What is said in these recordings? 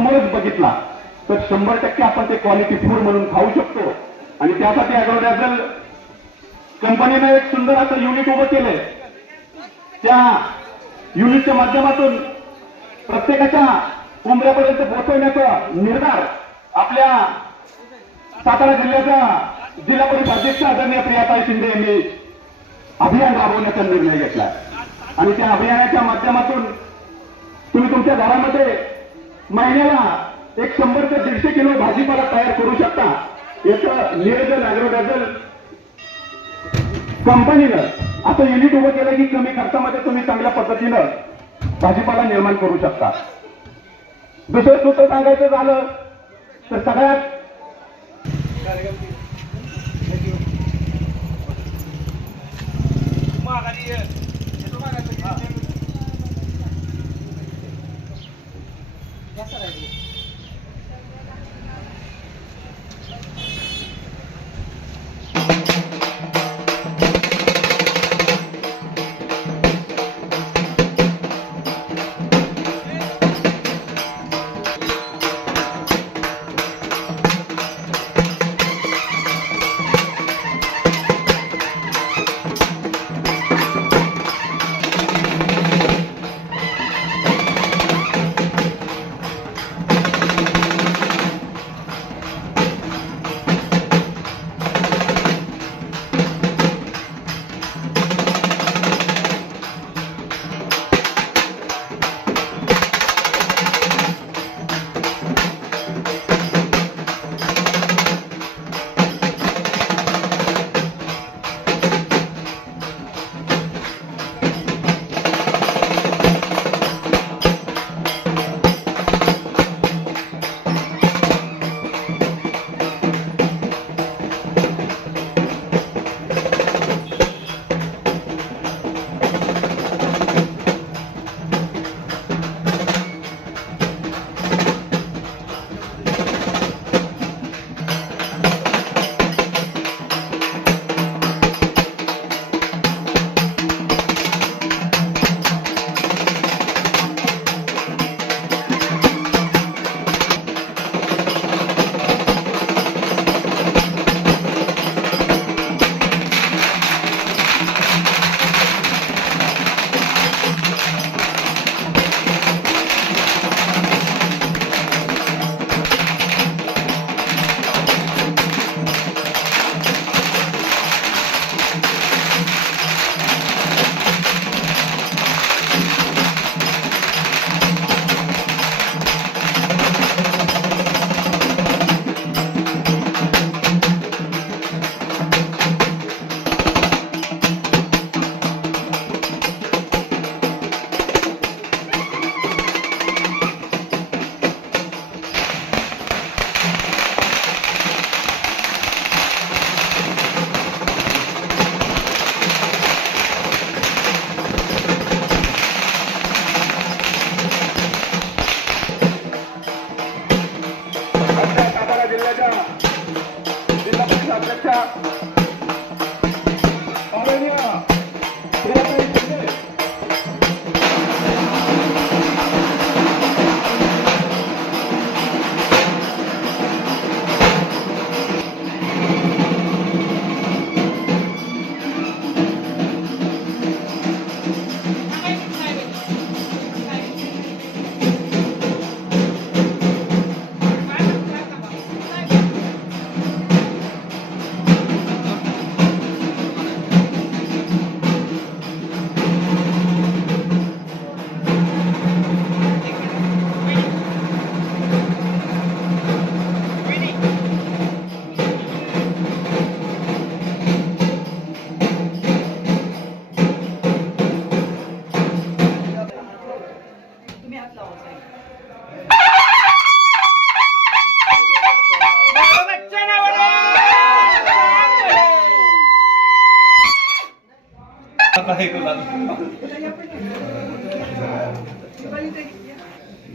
समोरच बघितला तर 100% आपण ते क्वालिटी फूड म्हणून खाऊ शकतो. आणि त्यासाठी ॲग्रोडॅझल कंपनीने एक सुंदर असं युनिट उभं केलंय. त्या युनिटच्या माध्यमातून प्रत्येकाच्या उंबऱ्यापर्यंत पोहोचवण्याचा निर्धार आपल्या सातारा जिल्ह्याचा जिल्हा परिषद अध्यक्ष आदरणीय प्रियाताई शिंदे यांनी अभियान राबवण्याचा निर्णय घेतला. आणि त्या अभियानाच्या माध्यमातून तुम्ही तुमच्या घरामध्ये महिन्याला 100 ते 150 किलो भाजीपाला तयार करू शकता. याचं नियोजन ॲग्रोडॅझल कंपनीनं असं युनिट उभं केलं की कमी खर्चामध्ये तुम्ही चांगल्या पद्धतीनं भाजीपाला निर्माण करू शकता. दुसरं सूत्र सांगायचं झालं तर सगळ्यात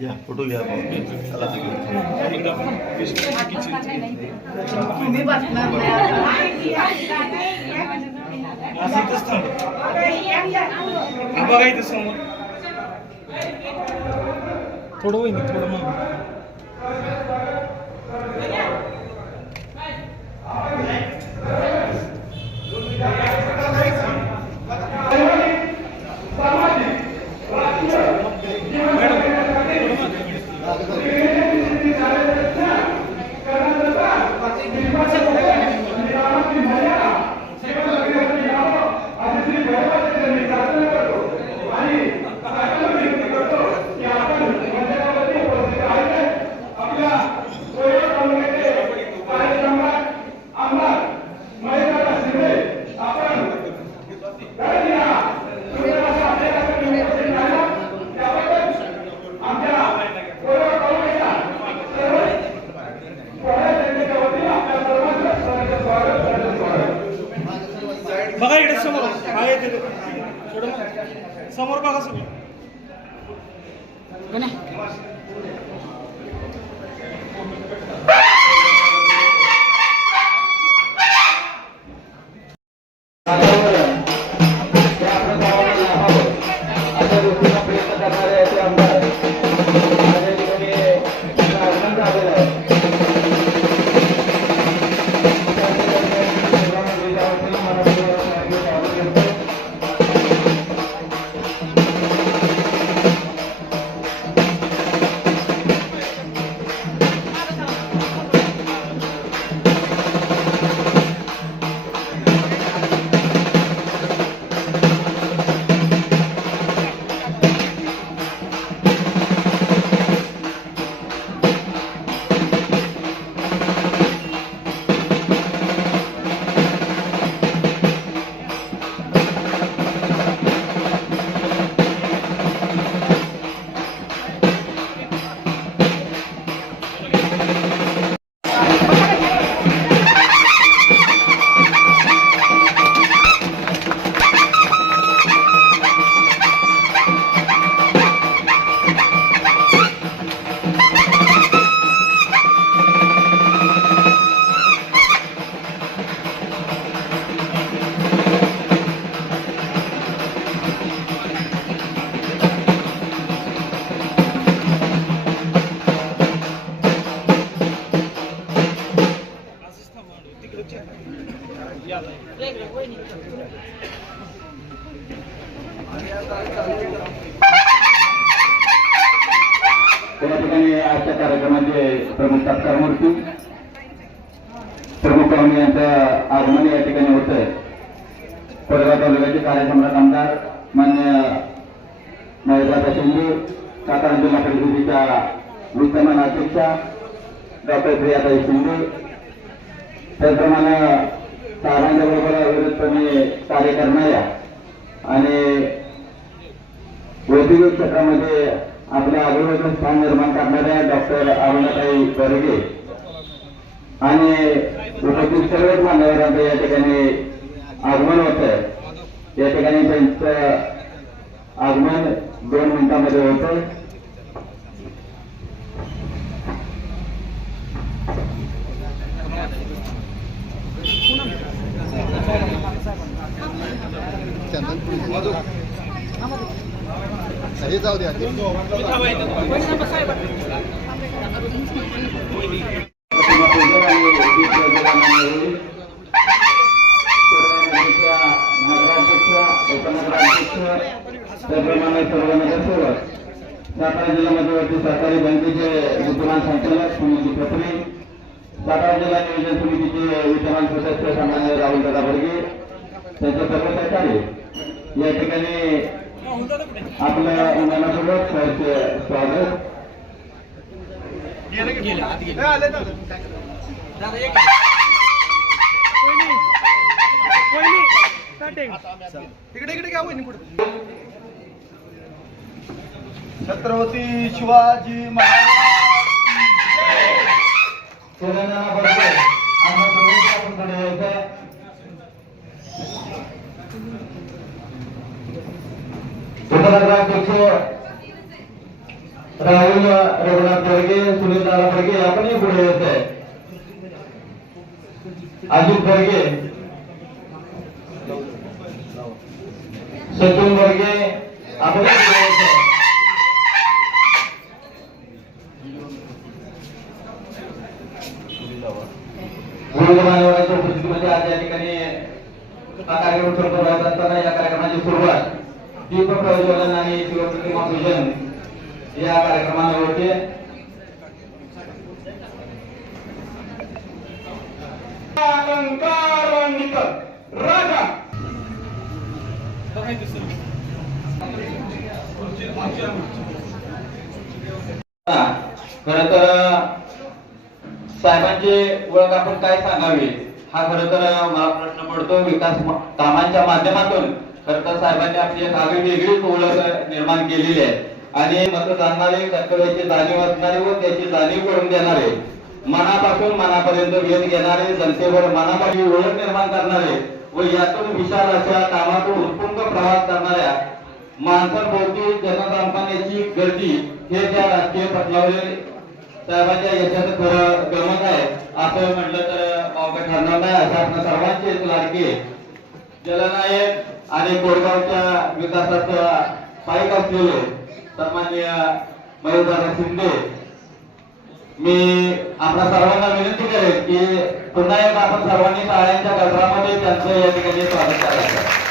या फोटो घ्या चला तुम्ही बसणार नाही थोडं होईल थोडं मग समोर समोर बघा सगळं त्या ठिकाणी आजच्या कार्यक्रमाचे प्रमुख सत्कार मूर्ती प्रमुख पाहुणे यांचं आगमन या ठिकाणी होत आहे. कोरेगाव तालुक्याचे कार्यसम्राट आमदार मान्य महेंद्रदा शिंदे, सातारा जिल्हा परिषदेच्या विद्यमान अध्यक्षा डॉक्टर प्रियाताई शिंदे, त्याचप्रमाणे साहेबांच्या बरोबर विरोधपणे कार्य करणाऱ्या आणि वैद्यकीय क्षेत्रामध्ये आपल्या अग्रगण्य स्थान निर्माण करणाऱ्या डॉक्टर अरुणाताई बर्गे आणि उपस्थित सर्वच मान्यवरांचं या ठिकाणी आगमन होत आहे. या ठिकाणी त्यांचं आगमन 2 मिनिटांमध्ये होत आहे. हे जाऊ द्या त्याप्रमाणे सर्व नगरसेवक, सातारा जिल्हा मध्यवर्ती सहकारी बँकेचे विद्यमान संचालक सुनील खत्री, सातारा जिल्हा नियोजन समितीचे विद्यमान सदस्य सामान्य राहुलदादा बर्गे, त्यांचे सर्व सहकारी या ठिकाणी आपल्या उन्हाळ्यासोबत स्वागत. छत्रपती शिवाजी महाराज उपनगराध्यक्ष राहुल रघुनाथ बर्गे, सुनील दादा बर्गे आपणही पुढे येत आहे. अजित बर्गे, सचिन बर्गे आपणही पुढे येत आहे. मान्यवरांच्या उपस्थितीमध्ये आज या ठिकाणी हा कार्यक्रम संपन्न होत असताना या कार्यक्रमाची सुरुवात दीप प्रज्वलन आणि शिवप्रतिमा पूजन या कार्यक्रमाने होते. राजा खरं तर साहेबांची ओळख आपण काय सांगावी हा खरं तर मला प्रश्न पडतो. विकास कामांच्या माध्यमातून खरं तर साहेबांनी आपली एक आगळी वेगळीच ओळख निर्माण केलेली आहे आणि मत जाणणारे, कर्तव्याची जाणीव असणारे व त्याची जाणीव करून देणारे, मनापासून मनापर्यंत वेध घेणारे, जनतेवर मनापासून ओळख निर्माण करणारे व यातून विशाल अशा कामातून उत्तुंग प्रवास करणाऱ्या माणसांभोवती जनसामान्याची गर्दी हे त्या राजकीय पटलावरील साहेबांच्या यशाचं खरं गमत आहे असं म्हटलं तर वावगं ठरणार नाही. अशा आपल्या सर्वांचे लाडके जलनायक आणि कोरगावच्या विकासाचा पाईक असलेले सन्माननीय महेशदादा शिंदे, मी आपल्या सर्वांना विनंती करेन की पुन्हा एकदा आपण सर्वांनी टाळ्यांच्या गजरामध्ये त्यांचं या ठिकाणी स्वागत करायचं.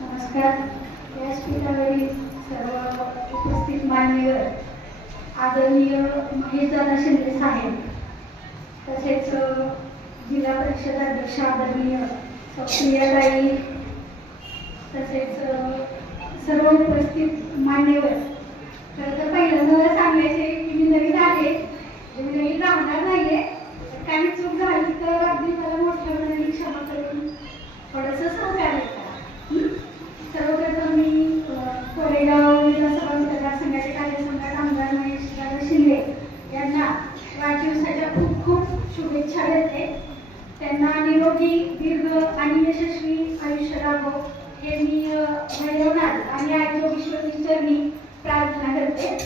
नमस्कार. व्यासपीठावरील सर्व उपस्थित मान्यवर, आदरणीय महेशदादा शिंदे साहेब, तसेच जिल्हा परिषद अध्यक्ष आदरणीय प्रियाताई, तसेच सर्व उपस्थित मान्यवर. खरं तर पहिल्यांदा मला सांगायचे की मी नवीन आहे, मी नवीन राहणार नाहीये. काही चूक झाली तर अगदी मला मोठ्या मनाने क्षमा करून थोडंसं सहकार्य करा. सर्वप्रथम मी कोरेगाव विधानसभा मतदारसंघाचे कार्यसम्राट आमदार महेशदादा शिंदे यांना वाढदिवसाच्या खूप खूप शुभेच्छा देते. त्यांना निरोगी, दीर्घ आणि यशस्वी आयुष्य लाभो हे मी भैरवनाथ आणि आयोगीश्वरी चरणी प्रार्थना करते.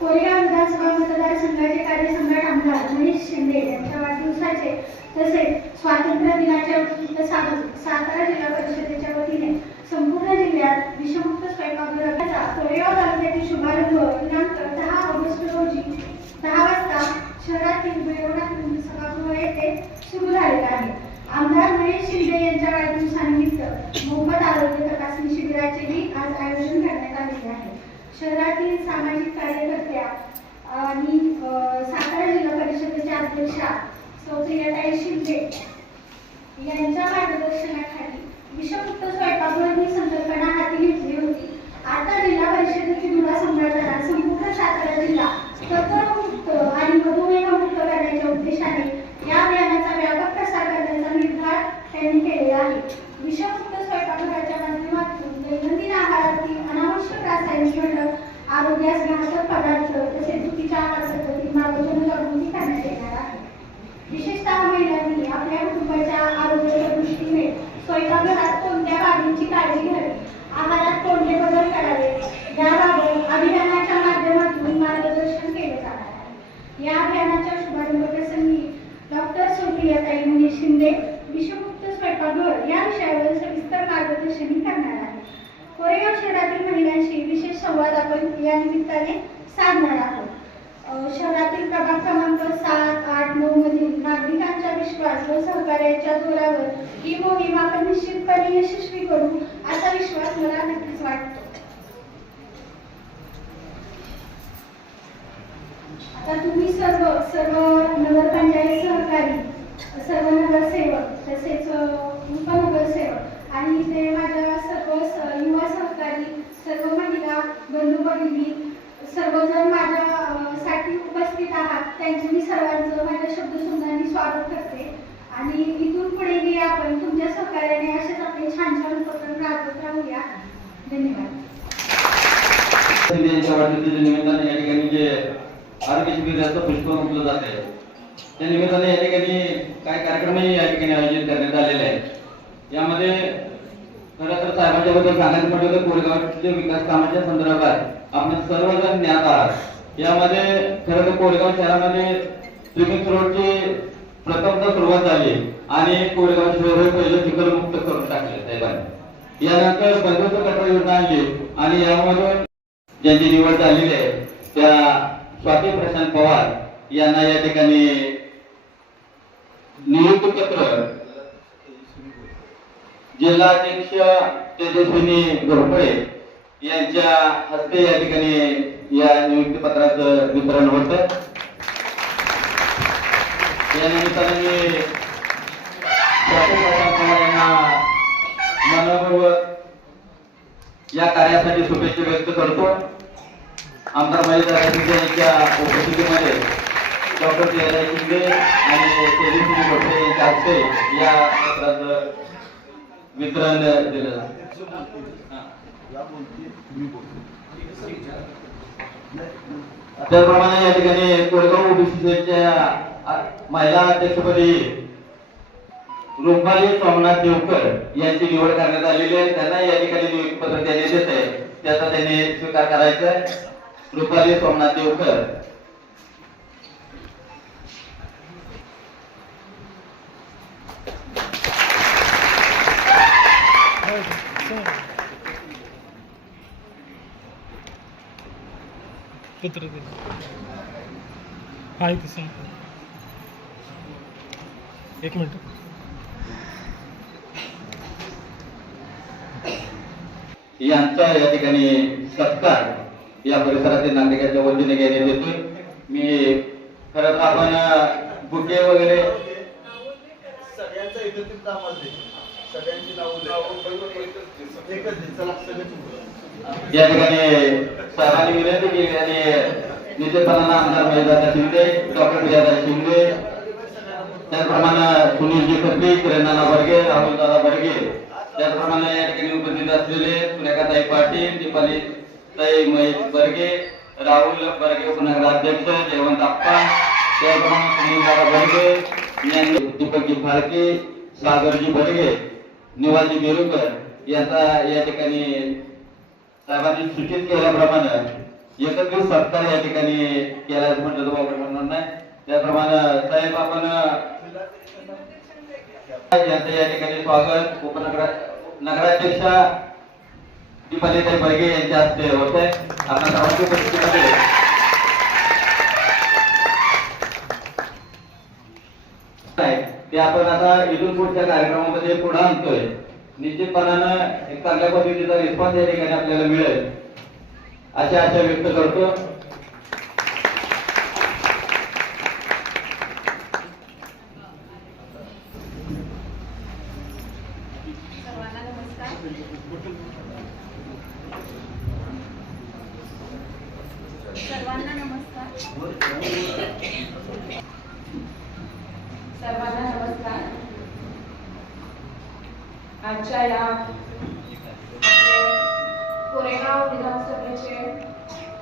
कोरेगाव विधानसभा मतदारसंघाचे कार्यसम्राट आमदार महेश शिंदे यांच्या वाढदिवसाचे तसेच स्वातंत्र्य दिनाच्या औचित्य साधून सातारा जिल्हा परिषदेच्या वतीने संपूर्ण जिल्ह्यात विषमुक्त स्वयंपाकगृहाचा कोरेगाव तालुक्यातील शुभारंभ दिनांक 10 ऑगस्ट रोजी 10 वाजता शहरातील भैरवनाथ सभागृह येथे सुरू झालेला आहे. आमदार महेश शिंदे यांच्या वाढदिवसानिमित्त मोफत आरोग्य तपासणी शिबिराचेही आज आयोजन करण्यात आलेले आहे. शहरातील सामाजिक कार्यकर्त्या आणि सातारा जिल्हा परिषदेच्या अध्यक्षा प्रियाताई शिंदे यांच्या मार्गदर्शनाखाली विषमुक्त स्वयंपाकगृह ही संकल्पना हाती घेतली होती. आता जिल्हा परिषदेची मुला सांभाळताना संपूर्ण सातारा जिल्हा कर्करोगमुक्त आणि मधुमेहमुक्त करण्याच्या उद्देशाने या अभियानाचा व्यापक प्रसार करण्याचा निर्धार त्यांनी केलेला आहे. विषमुक्त स्वयंपाकगृहाच्या माध्यमातून दैनंदिन आहारातील अनावश्यक रासायनिक घटक, आरोग्यास घातक पदार्थ तसेच चुकीच्या आहार पद्धतींबाबत जनजागृती करण्यात येणार आहे. विशेषतः महिलांनी आपल्या कुटुंबाच्या आरोग्याच्या दृष्टीने स्वयंपाकघरात कोणत्या बाबींची काळजी घ्यावी, आहारात कोणते बदल करावे याबाबत अभियानाच्या माध्यमातून मार्गदर्शन केले जाणार आहे. या अभियानाच्या शुभारंभ प्रसंगी डॉक्टर सुप्रियाताई महेश शिंदे विषमुक्त स्वयंपाकघर या विषयावर सविस्तर मार्गदर्शन करणार आहे. कोरेगाव शहरातील महिलांशी विशेष संवाद आपण या निमित्ताने साधणार आहोत. शहरातील प्रभाग क्रमांक 7, 8, 9 मधील नागरिकांच्या विश्वास व सहकार्याच्या जोरावर ही मोहीम आपण निश्चितपणे यशस्वी करू असा विश्वास मला नक्कीच वाटतो. आता तुम्ही सर्व नगरपंचायत सहकारी, सर्व नगरसेवक तसेच उपनगरसेवक आणि इथे माझ्या सर्व युवा सहकारी, सर्व महिला बंधू भगिनी सर्वजण माझ्यासाठी उपस्थित आहात, त्यांचे मी सर्वांचं माझ्या शब्दसुंदरांनी स्वागत करते. आणि इथून पुढेही आपण तुमच्या सहकार्याने असेच आपले छान छान उपक्रम राबवत राहूया. धन्यवाद. त्यांच्या वाढदिवसाच्या निमित्ताने या ठिकाणी जे आरोग्य शिबिराचं पुष्प म्हटलं जात आहे त्या निमित्ताने या ठिकाणी काही कार्यक्रमही या ठिकाणी आयोजित करण्यात आलेले आहेत. यामध्ये खरं तर साहेबांच्या बद्दल सांगायचं म्हटलं तर कोरेगावच्या विकास कामाच्या संदर्भात आपण सर्वजण ज्ञात आहात. यामध्ये खरं तर कोरेगाव शहरामध्ये स्विमिंग रोडची प्रथमतः सुरुवात झाली आणि कोरेगाव शहर पहिलं चिखलमुक्त करून टाकले साहेबांनी. यानंतर बंदोबस्त गटार योजना आणली आणि यामधून ज्यांची निवड झालेली आहे त्या स्वाती प्रशांत पवार यांना या ठिकाणी नियुक्ती पत्र जिल्हाध्यक्ष तेजस्विनी घोरपडे यांच्या हस्ते या ठिकाणी या नियुक्ती पत्राचं वितरण होतं. या निमित्ताने मी स्वाती प्रशांत पवार यांना मनपूर्वक या कार्यासाठी शुभेच्छा व्यक्त करतो. आमदार महेश शिंदे यांच्या उपस्थितीमध्ये डॉक्टर जयराज शिंदे आणि तेजस्वी भोसले यांच्या हस्ते या पत्राचं वितरण दिलं. त्याप्रमाणे या ठिकाणी कोरेगाव ओबीसीच्या महिला अध्यक्षपदी रुपाली सोमनाथ देवकर यांची निवड करण्यात आलेली आहे. त्यांना या ठिकाणी नियुक्तीपत्र देण्यात येत आहे, त्याचा त्यांनी स्वीकार करायचा आहे. रुपाली सोमनाथ देवकर. पत्र दे आहे ते सांग. एक मिनिट. यांचा या ठिकाणी सत्कार या परिसरातील नागरिकांच्या वतीने घेण्यात येतोय. मी खरं तर आपण बुके वगैरे सगळ्यांचा एकत्रित नाव आहे. सगळ्यांची नाव एकच दे. चला सगळ्यांची या ठिकाणी साहेबांनी विनंती केली आणि निश्चितपणानं आमदार महेशदादा शिंदे, डॉक्टर जयराज शिंदे, त्याचप्रमाणे सुनीलजी खत्री, किरणनाना बर्गे, राहुलदादा बर्गे, त्याचप्रमाणे या ठिकाणी उपस्थित असलेले सुरेखाताई पाटील, दीपालीताई महेश बर्गे, राहुल बर्गे उपनगराध्यक्ष, जयवंत आप्पा, त्याचप्रमाणे सुनीलदादा बर्गे, दीपकजी फाळके, सागरजी बर्गे, निवाजी बेरुकर यांचा या ठिकाणी साहेबांनी सूचित केल्याप्रमाणे एकत्रित सत्कार या ठिकाणी केला म्हटलं तर वापर म्हणणार नाही. त्याप्रमाणे साहेब आपण यांचं या ठिकाणी स्वागत नगराध्यक्षा दीपालीताई बर्गे यांच्या हस्ते होत आहे. आपल्या सर्वांच्या उपस्थितीमध्ये ते आपण आता इथून पुढच्या कार्यक्रमामध्ये पुढे आणतोय. निश्चितपणानं एक चांगल्या पद्धतीचा रिस्पॉन्स या ठिकाणी आपल्याला मिळेल अशी आशा व्यक्त करतो. सर्वांना नमस्कार. सर्वांना नमस्कार. सर्वांना नमस्कार. आजच्या या कोरेगाव विधानसभेचे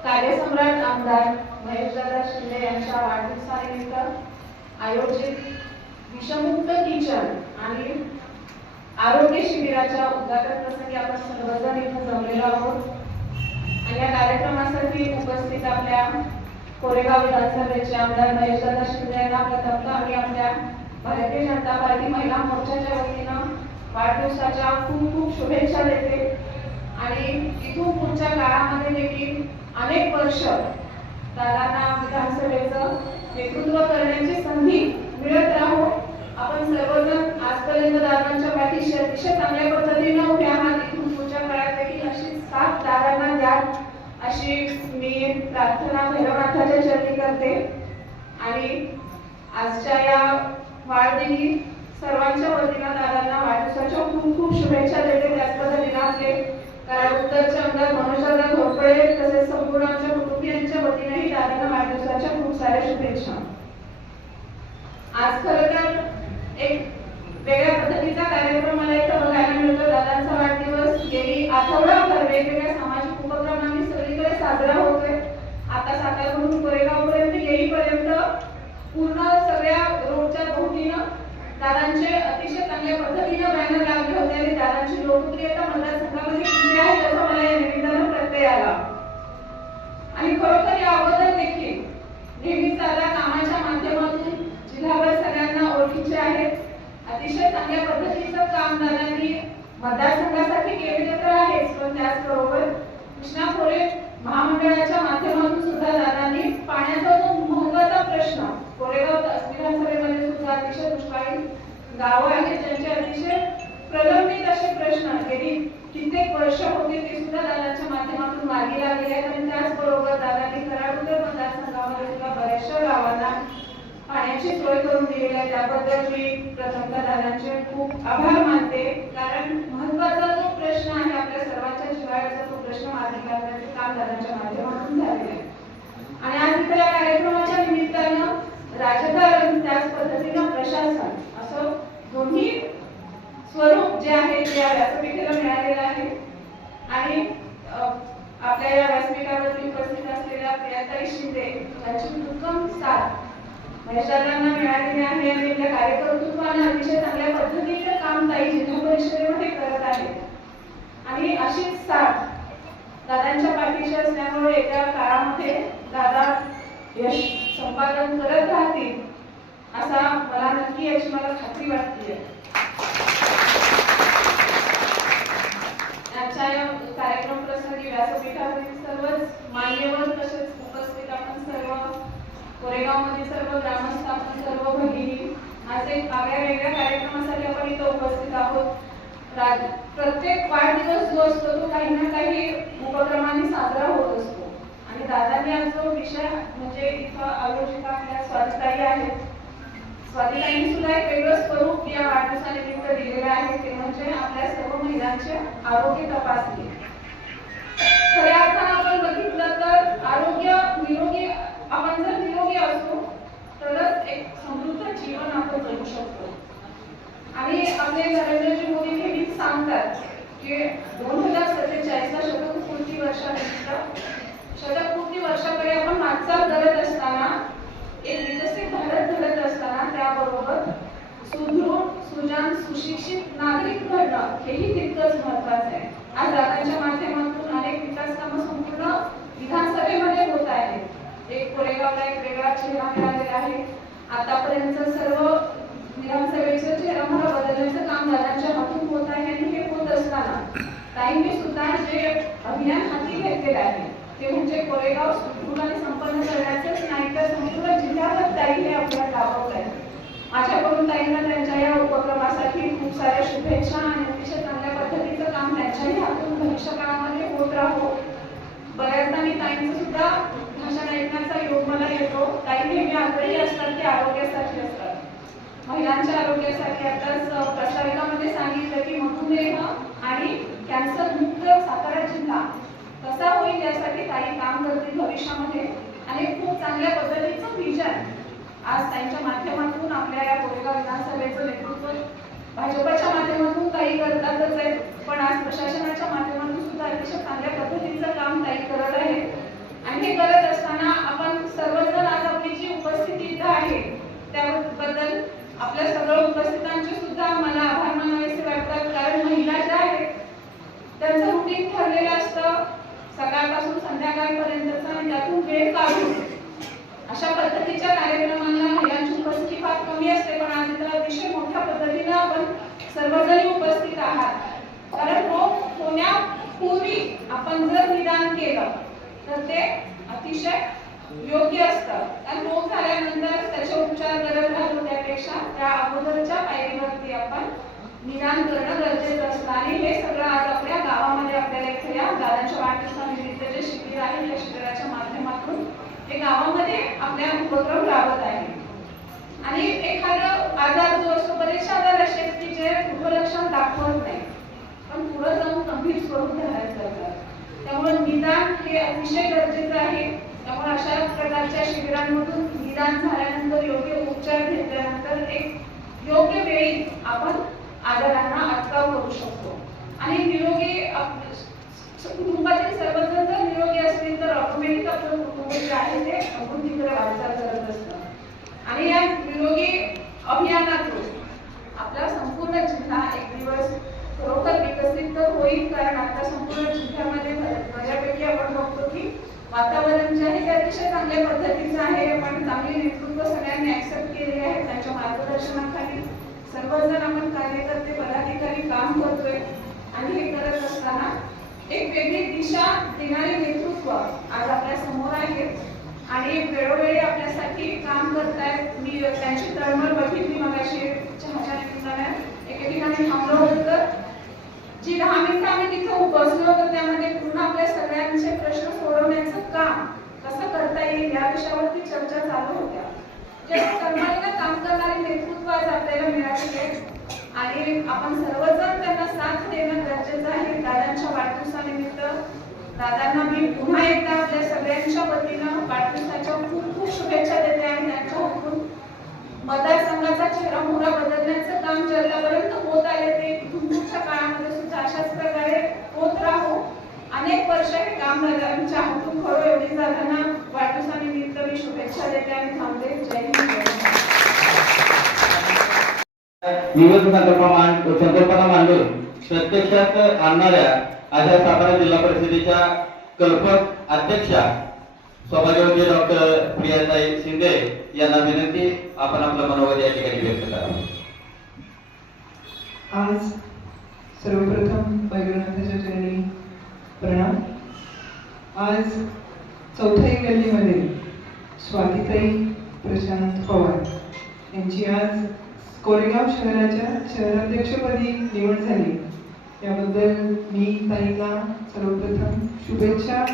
कार्यसम्राट आमदार महेशदादा शिंदे यांच्या वाढदिवसानिमित्त आयोजित विषमुक्त किचन आणि आरोग्य शिबिराच्या उद्घाटन प्रसंगी आपण सर्वजण इथे जमलेलो आहोत. आणि या कार्यक्रमासाठी उपस्थित आपल्या कोरेगाव विधानसभेचे आमदार महेशदादा शिंदे यांना प्रथमतः आणि आपल्या भारतीय जनता पार्टी महिला मोर्चाच्या वतीनं वाढदिवसाच्या खूप खूप शुभेच्छा देते. आणि इथून पुढच्या काळामध्ये देखील अनेक वर्ष दादांना विधानसभेचं नेतृत्व करण्याची संधी मिळत राहो. आपण सर्वजण आजपर्यंत दादांच्या पाठीशी अतिशय चांगल्या पद्धतीने उभे आहात. इथून पुढच्या काळात देखील अशी साथ दादांना द्या अशी मी प्रार्थना भैरवनाथाच्या चरणी करते. आणि आजच्या या वाढदिनी सर्वांच्या वतीनं दादांना वाढदिवसाच्या खूप खूप शुभेच्छा देते. त्याच पद्धतीने आपले कराड उत्तरचे आमदार मनोजदादा घोरपडे तसेच संपूर्ण आमच्या कुटुंबियांच्या वतीनेही दादांना वाढदिवसाच्या खूप साऱ्या शुभेच्छा. आज खरं तर एक वेगळ्या पद्धतीचा कार्यक्रम मला इथं बघायला मिळतो. दादांचा वाढदिवस गेली आठवडाभर वेगवेगळ्या सामाजिक उपक्रमांनी सगळीकडे साजरा होतोय. आता सातारवरून कोरेगावपर्यंत येईपर्यंत पूर्ण सगळ्या रोडच्या भोवतीनं दादांचे अतिशय चांगल्या पद्धतीने बॅनर लागले होते. आणि दादांची लोकप्रियता मतदारसंघामध्ये किती आहे त्याचा मला या निमित्तानं प्रत्यय आला. आणि खरोखर या अगोदर देखील नेहमीच दादा कामाच्या माध्यमातून जिल्हाभर सगळ्यांना ओळखीचे आहेत. अतिशय चांगल्या पद्धतीचं काम दादांनी मतदारसंघासाठी केलेलं तर आहेच, पण त्याचबरोबर कृष्णा खोरे महामंडळाच्या माध्यमातून सुद्धा दादांनी पाण्याचा जो महत्त्वाचा प्रश्न कोरेगाव विधानसभेमध्ये सुद्धा अतिशय दुष्काळी गावं आहेत त्यांचे अतिशय प्रलंबित असे प्रश्न गेली कित्येक वर्ष होते ते सुद्धा दादांच्या माध्यमातून मार्गी लागले आहेत. आणि त्याचबरोबर दादांनी कराड उत्तर मतदारसंघामध्ये सुद्धा बऱ्याचशा गावांना पाण्याची सोय करून दिलेली आहे. त्याबद्दल मी प्रथमतः दादांचे खूप आभार मानते. कारण महत्त्वाचा जो प्रश्न आहे आपल्या सर्वांच्या जिव्हाळ्याचा तो काम दादांच्या माध्यमातून झालेलं आहे. आणि आज इथं या कार्यक्रमाच्या निमित्तानं राजकारण त्याच पद्धतीनं प्रशासन असं दोन्ही स्वरूप जे आहे ते या व्यासपीठाला मिळालेलं आहे. आणि आपल्या या व्यासपीठावरती उपस्थित असलेल्या प्रियाताई शिंदे यांची उत्तम साथ महेशदादांना मिळालेली आहे आणि आपल्या कार्यकर्तृत्वाने अतिशय चांगल्या पद्धतीने काम ताई जिल्हा परिषदेमध्ये करत आहेत. आणि अशीच साथ दादांच्या पाठीशी असल्यामुळे येत्या काळामध्ये दादा यश संपादन करत राहतील असा मला नक्की याची मला खात्री वाटते. आजच्या या कार्यक्रम प्रसंगी व्यासपीठावरील सर्वच मान्यवर तसेच उपस्थित आपण सर्व कोरेगावमध्ये सर्व ग्रामस्थ आपण सर्व भगिनी आज एक आगळ्या वेगळ्या कार्यक्रमासाठी आपण इथं उपस्थित आहोत. प्रत्येक वाढदिवस जो असतो तो काही ना काही उपक्रमांनी साजरा होत असतो. आणि दादांनी आज जो विषय म्हणजे इथं आयोजित आपल्या स्वातीताई आहेत, स्वातीताईंनी सुद्धा एक वेगळं स्वरूप या वाढदिवसानिमित्त दिलेलं आहे ते म्हणजे आपल्या सर्व महिलांचे आरोग्य तपासणी. खऱ्या अर्थानं आपण बघितलं तर आरोग्य निरोगी आपण जर निरोगी असतो तरच एक समृद्ध जीवन आपण जगू शकतो. आणि आपले नरेंद्रजी मोदी नेहमीच सांगतात की 2047ला शतकपूर्ती वर्षानिमित्त शतकपूर्ती वर्षाकडे आपण वाटचाल करत असताना एक विकसित भारत घडत असताना त्याबरोबर सुदृढ सुजान सुशिक्षित नागरिक घडणं हेही तितकंच महत्वाचं आहे. आज दादांच्या माध्यमातून अनेक विकास कामं संपूर्ण विधानसभेमध्ये होत आहेत. एक कोरेगावला एक वेगळा चेहरा मिळालेला आहे. आतापर्यंत सर्व विधानसभेचं चेहरा मला बदलण्याचं काम दादांच्या हातून होत आहे. आणि हे होत असताना ताईंनी सुद्धा जे अभियान हाती घेतलेलं आहे ते म्हणजे कोरेगाव सुदृढ आणि संपन्न करण्याचंच नाही तर संपूर्ण जिल्ह्यावर ताई हे आपल्याला राबवत आहे. माझ्याकडून ताईंना त्यांच्या या उपक्रमासाठी खूप साऱ्या शुभेच्छा आणि अतिशय चांगल्या पद्धतीचं काम त्यांच्याही हातून भविष्य काळामध्ये होत राहो. बऱ्याचदा मी ताईंचं सुद्धा भाषण ऐकण्याचा योग मला येतो. ताई नेहमी आग्रही असतात की आरोग्यासाठी असतात, महिलांच्या आरोग्यासाठी. आताच प्रस्ताविकामध्ये सांगितलं की मधुमेह आणि कॅन्सर मुक्त सातारा जिल्हा कसा होईल यासाठी ताई काम करतील भविष्यामध्ये. आणि खूप चांगल्या पद्धतीचं विजन आज त्यांच्या माध्यमातून आपल्या या कोरेगाव विधानसभेचं नेतृत्व भाजपच्या माध्यमातून ताई करतातच आहेत, पण आज प्रशासनाच्या माध्यमातून सुद्धा अतिशय चांगल्या पद्धतीचं काम ताई करत आहे. आणि हे करत असताना आपण सर्वजण आज आपली जी उपस्थिती इथं आहे त्याबद्दल आपल्या सगळ्या उपस्थितांचे सुद्धा मला आभार मानावेसे वाटतात. कारण महिला ज्या आहेत त्यांचं रुटीन ठरलेलं असतं सकाळपासून संध्याकाळपर्यंतचं आणि त्यातून वेळ काढून अशा पद्धतीच्या कार्यक्रमांना महिलांची उपस्थिती फार कमी असते. पण आज इथं अतिशय मोठ्या पद्धतीनं आपण सर्वजणी उपस्थित आहात. कारण रोग होण्यापूर्वी आपण जर निदान केलं तर ते अतिशय योग्य असतं. आणि रोग झाल्यानंतर त्याचे उपचार करत राहतो त्यापेक्षा त्या अगोदरच्या पायरीवरती आपण निदान करणं गरजेचं असतं. आणि हे सगळं आज आपल्या गावामध्ये आपल्याला इथे या दादांच्या वाढदिवसानिमित्त जे शिबिर आहे त्या शिबिराच्या माध्यमातून हे गावामध्ये आपल्या उपक्रम राबत आहे. आणि एखादा आजार जो असतो बरेचसे आजार असे आहेत की जे पूर्वलक्षण दाखवत नाही पण पुढे जाऊन गंभीर स्वरूप धारण करतात. त्यामुळे निदान हे अतिशय गरजेचं आहे. त्यामुळे अशा प्रकारच्या शिबिरांमधून निदान झाल्यानंतर योग्य उपचार घेतल्यानंतर एक योग्य वेळी आपण आजारांना अटकाव करू शकतो. आणि निरोगी कुटुंबातील सर्वजण जर निरोगी असतील तर ऑटोमॅटिक आपलं कुटुंब जे आहे ते अभूतीकडे वाटचाल करत असतं. आणि या निरोगी अभियानातून आपला संपूर्ण जिल्हा एक दिवस खरोखर विकसित तर होईल. कारण आता संपूर्ण जिल्ह्यामध्ये बऱ्यापैकी आपण बघतो की वातावरण जे आहे ते अतिशय चांगल्या पद्धतीचं आहे. आपण चांगली नेतृत्व सगळ्यांनी ऍक्सेप्ट केलेली आहे. त्यांच्या मार्गदर्शनाखाली सर्वजण आपण कार्यकर्ते पदाधिकारी काम करतोय. आणि हे करत असताना एक वेगळी दिशा देणारे नेतृत्व आज आपल्या समोर आहेत आणि वेळोवेळी आपल्यासाठी काम करतायत. मी त्यांची तळमळ बघितली मगाशी चहाच्या निमित्ताने एके ठिकाणी थांबलो होतो तर जी 10 मिनिटं आम्ही तिथे बसलो होतो त्यामध्ये पूर्ण आपल्या सगळ्यांचे प्रश्न सोडवण्याचं काम कसं करता येईल या विषयावरती चर्चा चालू होत्या. जे तळमळीनं काम करणारे नेतृत्व आज आपल्याला मिळालेले आणि आपण सर्वजण त्यांना साथ देणं गरजेचं आहे. दादांच्या वाढदिवसानिमित्त दादांना मी पुन्हा एकदा आपल्या सगळ्यांच्या वतीनं वाढदिवसाच्या खूप खूप शुभेच्छा देते आणि त्यांच्या हातून मतदारसंघाचा चेहरा मोहरा बदलण्याचं काम ज्यापर्यंत होत आले ते इथून पुढच्या काळामध्ये सुद्धा अशाच प्रकारे होत राहो. अनेक वर्ष हे काम दादांच्या हातून खरं एवढी दादांना वाढदिवसानिमित्त मी शुभेच्छा देते आणि थांबते. जय हिंद, जय महाराष्ट्र. विविध संकल्पना मांडून प्रत्यक्षात आणणाऱ्या अशा सातारा जिल्हा परिषदेच्या कल्पक अध्यक्षा सौभाग्यवती डॉक्टर प्रियाताई शिंदे यांना विनंती, आपण आपलं मनोगत या ठिकाणी व्यक्त करा. आज सर्वप्रथम बैगनाथाच्या चरणी प्रणाम. आज चौथाई गल्लीमध्ये स्वातीताई प्रशांत पवार यांची आज कोरेगाव शहराच्या शहराध्यक्षपदी निवड झाली. याबद्दल मी ताईला सर्वप्रथम शुभेच्छा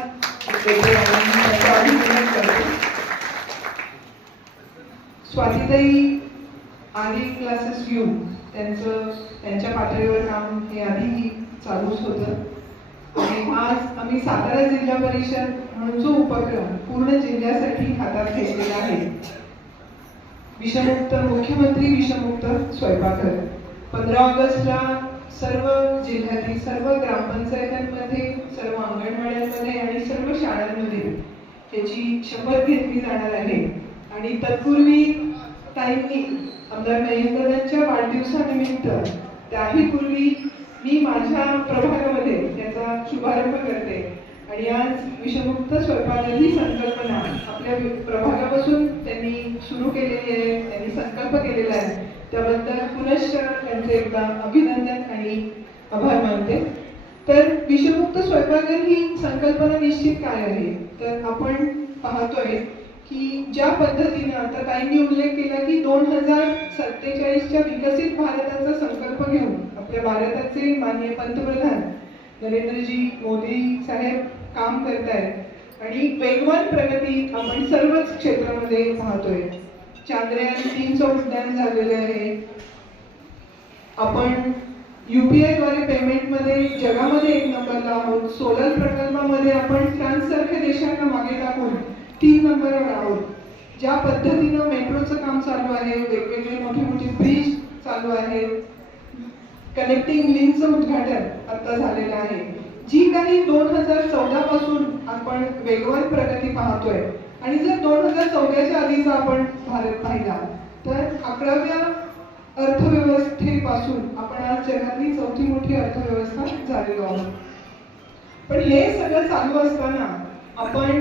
देते आणि त्यांचं अभिनंदन करते. स्वातीताई आधी क्लासेस घेऊन त्यांच्या पातळीवर काम हे आधीही चालूच होतं आणि आज आम्ही सातारा जिल्हा परिषद म्हणून जो उपक्रम पूर्ण जिल्ह्यासाठी हातात घेतलेला आहे, विषमुक्त मुख्यमंत्री विषमुक्त स्वयंपाकघर, 15 ऑगस्टला सर्व जिल्ह्यातील सर्व ग्रामपंचायतांमध्ये, सर्व अंगणवाड्यांमध्ये आणि सर्व शाळांमध्ये त्याची शपथ घेतली जाणार आहे. आणि तत्पूर्वी ताईंनी आमदार महेंद्रदांच्या वाढदिवसानिमित्त त्याही पूर्वी मी माझ्या प्रभागामध्ये त्याचा शुभारंभ करते आणि आज विषमुक्त स्वयंपाकघर ही संकल्पना आपल्या प्रभागापासून त्यांनी सुरू केलेली आहे, त्यांनी संकल्प केलेला आहे. त्याबद्दल पुनश्च त्यांचे एकदा अभिनंदन आणि आभार मानते. तर विषमुक्त स्वयंपाकघर ही संकल्पना निश्चित काय आहे, तर आपण पाहतोय की ज्या पद्धतीने आता ताईंनी उल्लेख केला की 2047च्या विकसित भारताचा संकल्प घेऊन आपल्या भारताचे माननीय पंतप्रधान नरेंद्रजी मोदी साहेब काम करतायत आणि वेगवान प्रगती आपण सर्वच क्षेत्रामध्ये पाहतोय. चांद्रयान 3चं उड्डाण झालेलं आहे. आपण UPI द्वारे पेमेंटमध्ये जगामध्ये 1 नंबरला आहोत. सोलर प्रकल्पामध्ये आपण फ्रान्स सारख्या देशांना मागे टाकून 3 नंबरवर आहोत. ज्या पद्धतीनं मेट्रोचं काम चालू आहे, वेगवेगळे मोठे मोठे ब्रिज चालू आहेत, कनेक्टिंग लिंकचं उद्घाटन आता झालेलं आहे. जी काही 2014 पासून आपण वेगवान प्रगती पाहतोय आणि जर 2014च्या आधीचा आपण भारत पाहिला तर 11व्या अर्थव्यवस्थेपासून आपण आज जगातली 4थी मोठी अर्थव्यवस्था झालेलो आहोत. पण हे सगळं चालू असताना आपण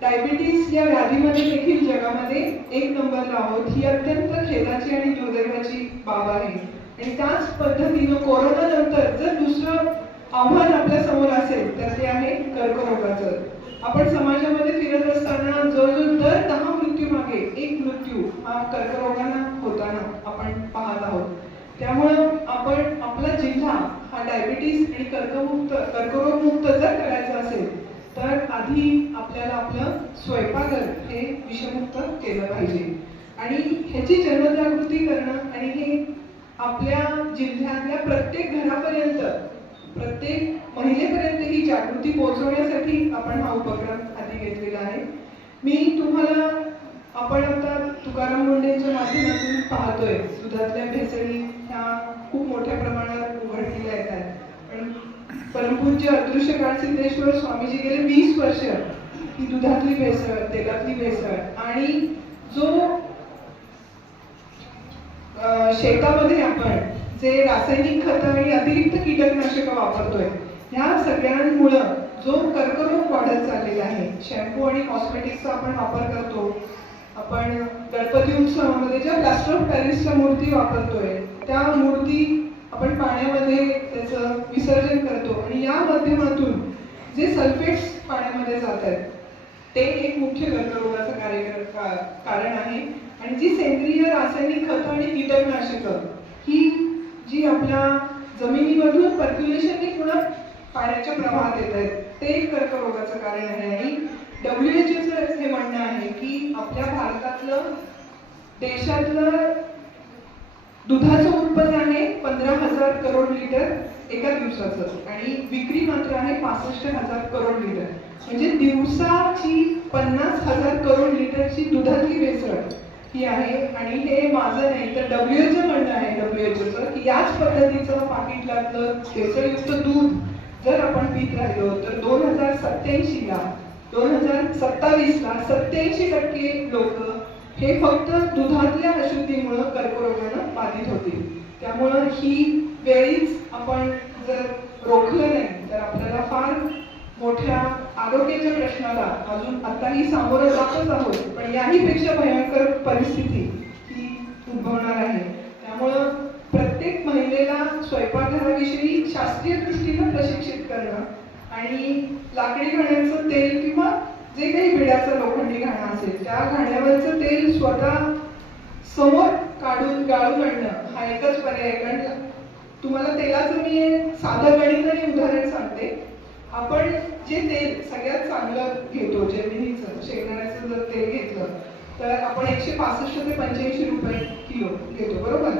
डायबिटीस या व्याधीमध्ये देखील जगामध्ये 1 नंबरला आहोत. ही अत्यंत खेदाची आणि दुर्दैवाची बाब आहे. आणि त्याच पद्धतीनं कोरोना नंतर जर दुसरं आव्हान आपल्या समोर असेल तर ते आहे कर्करोगाचं. आपण समाजामध्ये फिरत असताना जवळजवळ दर 10 मृत्यू मागे 1 मृत्यू हा कर्करोगाने होताना आपण पाहत आहोत. त्यामुळं आपण आपला जिल्हा हा डायबिटीस आणि कर्करोगमुक्त जर करायचा असेल तर आधी आपल्याला आपलं स्वयंपाकघर हे विषमुक्त केलं पाहिजे आणि ह्याची जनजागृती करणं आणि हे आपल्या जिल्ह्यातल्या प्रत्येक घरापर्यंत, प्रत्येक महिलेपर्यंत ही जागृती पोहोचवण्यासाठी आपण हा उपक्रम हाती घेतलेला आहे. मी तुम्हाला आपण आता तुकाराम मुंडेंच्या माध्यमातून पाहतोय दुधातल्या भेसळी ह्या खूप मोठ्या प्रमाणात उघडकीला येतात. पण परमपूज्य अदृश्य काळसिद्धेश्वर स्वामीजी गेले 20 वर्ष ही दुधातली भेसळ, तेलातली भेसळ आणि जो शेतामध्ये आपण जे रासायनिक खत आणि अतिरिक्त कीटकनाशक वापरतोय ह्या सगळ्यांमुळं जो कर्करोग वाढत चाललेला आहे. शॅम्पू आणि कॉस्मेटिक्सचा आपण वापर करतो. आपण गणपती उत्सवामध्ये ज्या प्लास्टर ऑफ पॅरिसच्या मूर्ती वापरतोय त्या मूर्ती आपण पाण्यामध्ये त्याचं विसर्जन करतो आणि या माध्यमातून जे सल्फेट्स पाण्यामध्ये जातात ते एक मुख्य कर्करोगाचं कारण आहे. आणि जी सेंद्रिय रासायनिक खतं आणि कीटकनाशकं ही जी आपल्या जमिनीमधून पर्क्युलेशनने पुन्हा पाण्याच्या प्रवाहात येत आहेत ते एक कर्करोगाचं कारण आहे. आणि WHOचं हे म्हणणं आहे की आपल्या भारतातलं देशातलं दुधाचं उत्पन्न आहे 15,000 करोड लिटर एका दिवसाचं, आणि विक्री मात्र आहे 65,000 करोड लिटर. म्हणजे दिवसाची 50,000 करोड लिटरची दुधातली भेसळ ही आहे. आणि हे माझं नाही तर WHO म्हणणं आहे, WHOचं, की याच पद्धतीचं पाकिटलातलं भेसळयुक्त दूध जर आपण पीत राहिलो तर 2027ला 2027ला 87% लोक हे फक्त दुधातल्या अशुद्धीमुळे कर्करोगानं बाधित होतील. त्यामुळं ही वेळीच आपण जर रोखलं नाही तर आपल्याला फार मोठ्या आरोग्याच्या प्रश्नाला अजून आताही सामोरं जातच आहोत, पण याही पेक्षा भयंकर परिस्थिती ही उद्भवणार आहे. त्यामुळं प्रत्येक महिलेला स्वयंपाकघराविषयी शास्त्रीय दृष्टीनं प्रशिक्षित करणं आणि लाकडी घाण्याचं तेल किंवा जे काही भिड्याचं लोखंडी घाणं असेल त्या घाण्यावरचं तेल स्वतः समोर काढून गाळून आणणं हा एकच पर्याय. कारण तुम्हाला तेलाचं मी एक साधं गणिताने उदाहरण सांगते. आपण जे तेल सगळ्यात चांगलं घेतो, जमिनीचं शेंगदाण्याचं जर तेल घेतलं तर आपण 165 ते 85 रुपये किलो घेतो, बरोबर.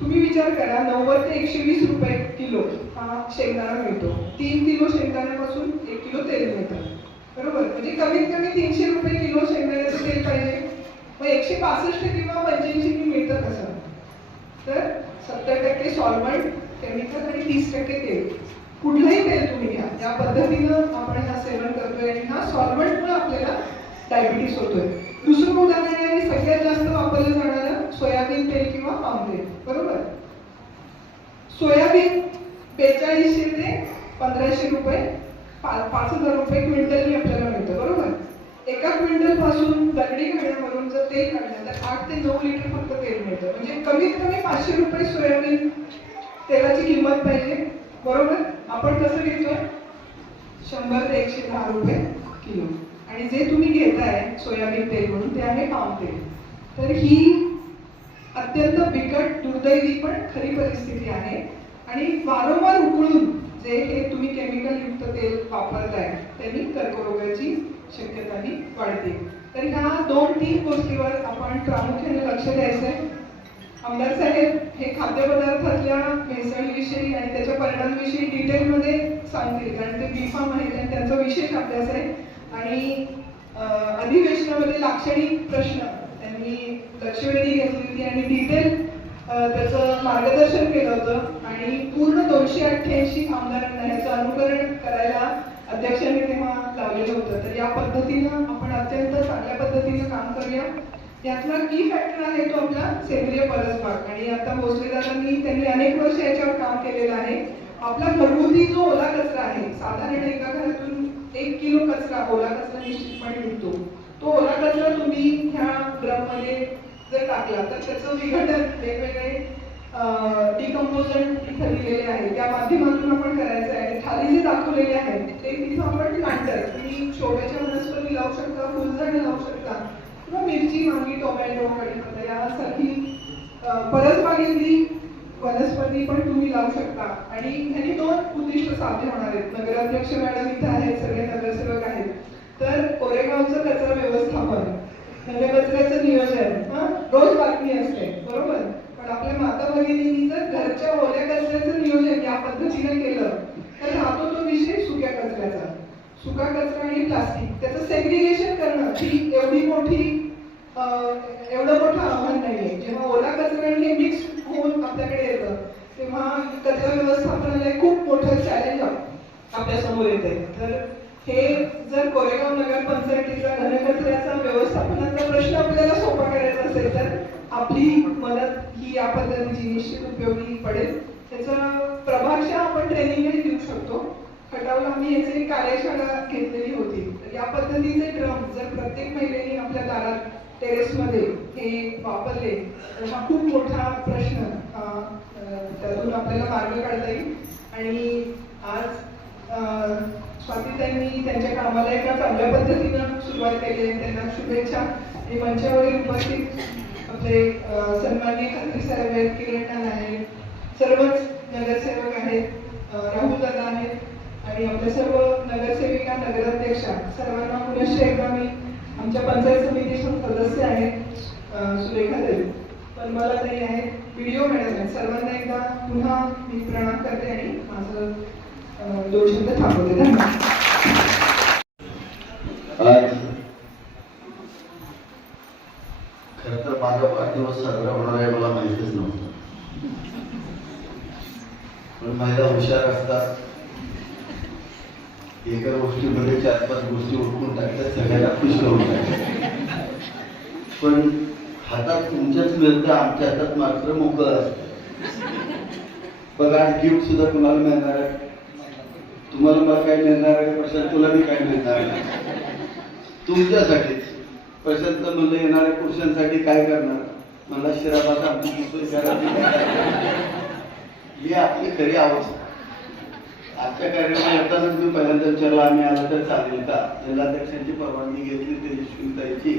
तुम्ही विचार करा 90 ते 120 रुपये किलो हा शेंगदाणा मिळतो. 3 किलो शेंगदाण्यापासून 1 किलो तेल मिळतं, बरोबर. म्हणजे कमीत कमी 300 रुपये किलो शेंगदाण्याचं तेल पाहिजे. मग 165 किंवा 85 मिळतं कसं? तर 70% सॉल्व्हंट केमिकल आणि 30% तेल. कुठलंही तेल तुम्ही घ्या, या पद्धतीनं आपण हा सेवन करतोय आणि हा सॉल्व्हंटमुळे आपल्याला डायबिटीस होतोय. दुसरं उदाहरण आहे सगळ्यात जास्त वापरलं जाणारं सोयाबीन तेल किंवा पाम तेल, बरोबर. सोयाबीन 4200 ते 1500 रुपये 5,000 रुपये क्विंटलनी आपल्याला मिळतं, बरोबर. एका क्विंटल पासून दगडी घाण्यावरून जर तेल काढलं तर 8 ते 9 लिटर फक्त तेल मिळतं. म्हणजे कमीत कमी 500 रुपये सोयाबीन तेलाची किंमत पाहिजे, बरोबर. आपण कसं घेतोय 100 ते 110 रुपये किलो. आणि जे तुम्ही घेताय सोयाबीन तेल म्हणून ते आहे पाम तेल. तर ही अत्यंत बिकट, दुर्दैवी पण खरी परिस्थिती आहे. आणि वारंवार उकळून जे हे तुम्ही केमिकल युक्त तेल वापरताय त्यांनी कर्करोगाची शक्यताही वाढते. तर ह्या 2-3 गोष्टीवर आपण प्रामुख्याने लक्ष द्यायचंय. आमदार साहेब हे खाद्यपदार्थातल्या भेसळीविषयी आणि त्याच्या परिणामाविषयी डिटेलमध्ये सांगतील, कारण ते B.Pharm आहेत आणि त्यांचा विशेष अभ्यास आहे. आणि अधिवेशनामध्ये लाक्षणिक प्रश्न त्यांनी लक्षवेधी घेतली होती आणि डिटेल त्याचं मार्गदर्शन केलं होतं. आणि पूर्ण 288 आमदारांना याचं अनुकरण करायला अध्यक्षांनी तेव्हा लावलेलं होतं. तर या पद्धतीनं आपण अत्यंत चांगल्या पद्धतीनं काम करूया. यातला की फॅक्टर आहे तो आपला सेंद्रिय परसबाग. आणि आता भोसले दादांनी त्यांनी अनेक वर्ष याच्यावर काम केलेलं आहे. आपला घरगुती जो ओला कचरा आहे, साधारण एका घरातून 1 किलो कचरा, ओला कचरा निश्चितपणे निघतो. तो ओला कचरा तुम्ही ह्या ड्रममध्ये जर टाकला तर त्याचं विघटन वेगवेगळे डिकम्पोजंट इथं दिलेले आहे त्या माध्यमातून आपण करायचं आहे. आणि खाली जे दाखवलेले आहेत ते तिथं आपण प्लांटर, तुम्ही शोभेच्या वनस्पती लावू शकता, फुलझाडं लावू शकता किंवा मिरची, वांगी, टोमॅटो, कढीपत्ता यासारखी परसबागेतली वनस्पती पण तुम्ही लावू शकता. आणि ह्यानी 2 उद्दिष्ट साध्य होणार आहेत. नगराध्यक्ष मॅडम इथं आहेत, सगळे नगरसेवक आहेत. तर कोरेगावचं कचरा व्यवस्थापन, कचऱ्याचं नियोजन रोज बातमी असते, बरोबर. पण आपल्या माता भगिनींनी जर घरच्या ओल्या कचऱ्याचं नियोजन या पद्धतीने केलं तर राहतो तो विषय सुक्या कचऱ्याचा. सुका कचरा आणि प्लास्टिक त्याचं सेग्रिगेशन करणं ही एवढं मोठं आव्हान नाहीये. जेव्हा ओला कचरा हे मिक्स होऊन आपल्याकडे येतं तेव्हा कचरा व्यवस्थापनाला खूप मोठं चॅलेंज आपल्या समोर येते. तर हे जर कोरेगाव नगर पंचायतीचा घनकचऱ्याचा व्यवस्थापनाचा प्रश्न आपल्याला सोपा करायचा असेल तर आपली मदत ही या पद्धतीची निश्चित उपयोगी पडेल. त्याचा प्रभागशः आपण ट्रेनिंगही देऊ शकतो. खटावला आम्ही याची कार्यशाळा घेतलेली होती. तर या पद्धतीचे ड्रम जर प्रत्येक महिलेने आपल्या दारात टेरेसमध्ये हे वापरले तर हा खूप मोठा प्रश्न त्यातून आपल्याला मार्ग काढता येईल. आणि आज स्वातीताईंनी त्यांच्या कामाला एका चांगल्या पद्धतीनं सुरुवात केली आहे. त्यांना शुभेच्छा. आणि मंचावरील उपस्थित आपले सन्माननीय खत्री साहेब आहेत, किरण आहेत, सर्वच नगरसेवक आहेत, राहुल दादा आहेत आणि आपल्या सर्व नगरसेविका, नगराध्यक्षा सर्वांना पुनश्च एकदा मी आमच्या पंचायत समितीचे सदस्य आहेत सुरेखाताई, पद्मलाताई आहेत, व्हिडिओ मॅडम आहेत, सर्वांना एकदा पुन्हा मी प्रणाम करते आणि माझं 2 शब्द थांबवते. धन्यवाद. खरं तर माझा वाढदिवस साजरा होणार आहे मला माहितीच नव्हतं, पण महिला हुशार असतात. एका गोष्टीमध्ये 4-5 गोष्टी उठून टाकतात, सगळ्याला खुश करून टाकतात. पण हातात तुमच्याच मिळतं, आमच्या हातात मात्र मोकळं असतं. बघा आज गिफ्ट सुद्धा कुणाला मिळणार आहे, तुम्हाला मला काय मिळणार आहे, प्रशांत तुला बी काय मिळणार आहे, तुमच्यासाठीच. प्रशांत म्हणलं येणाऱ्या पुरुषांसाठी काय करणार, मला शिराबाद आमची पुस्तक करायची. ही आपली खरी अवस्था. आजच्या कार्यक्रमात येताना मी पहिल्यांदा विचारला आम्ही आला तर चालेल का, जिल्हाध्यक्षांची परवानगी घेतली तेजस्वीताईची.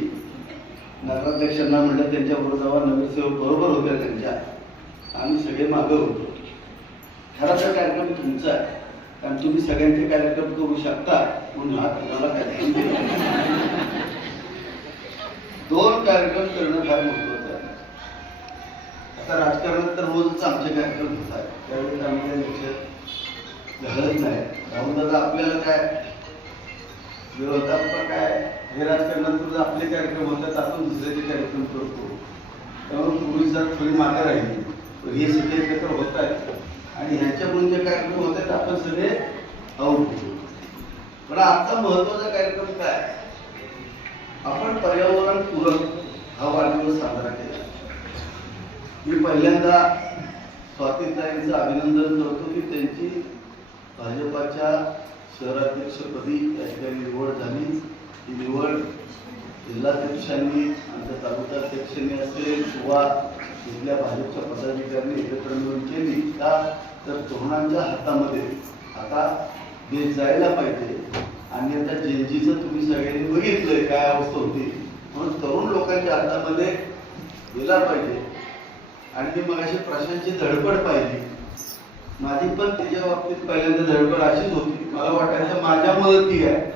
नगराध्यक्षांना म्हणलं त्यांच्याबरोबर जावा, नगरसेवक बरोबर होत्या त्यांच्या, आम्ही सगळे मागं होतो. खराचा कार्यक्रम तुमचा आहे, कारण तुम्ही सगळ्यांचे कार्यक्रम करू शकता म्हणून हा तुम्हाला कार्यक्रम केला. 2 कार्यक्रम करणं फार महत्वाचं आहे. आता राजकारणात तर रोजच आमचे कार्यक्रम होत आहेत, त्यावेळेस आम्ही लक्ष घालत नाही. राहुल दादा आपल्याला काय विरोधात, पण काय हे राजकारणात आपले कार्यक्रम होतात, आपण दुसऱ्याचे कार्यक्रम करतो. त्यामुळे पूर्वी जर थोडी मागे राहिली तर हे सगळे एकत्र होत आहेत आणि ह्याच्याकडून जे कार्यक्रम होत आहेत आपण सगळे आऊट होतो. पण आजचा महत्वाचा कार्यक्रम काय, आपण पर्यावरण पूरक हा वाढदिवस साजरा केला. मी पहिल्यांदा स्वातीताईंचं अभिनंदन करतो की त्यांची भाजपाच्या शहराध्यक्षपदी या ठिकाणी निवड झाली. ही निवड जिल्हाध्यक्षांनी, आमच्या तालुकाध्यक्षांनी असेल किंवा इथल्या भाजपच्या पदाधिकाऱ्यांनी एकत्र मिळून केली का, तर तरुणांच्या हातामध्ये आता देश जायला पाहिजे. आणि आता जेलजीचं तुम्ही सगळ्यांनी बघितलंय काय अवस्था होती, म्हणून तरुण लोकांच्या हातामध्ये गेला पाहिजे. आणि मी मगाशी प्रशांतची धडपड पाहिली, माझी पण त्याच्या बाबतीत पहिल्यांदा धडपड अशीच होती. मला वाटायचं माझ्यामुळे ती आहे.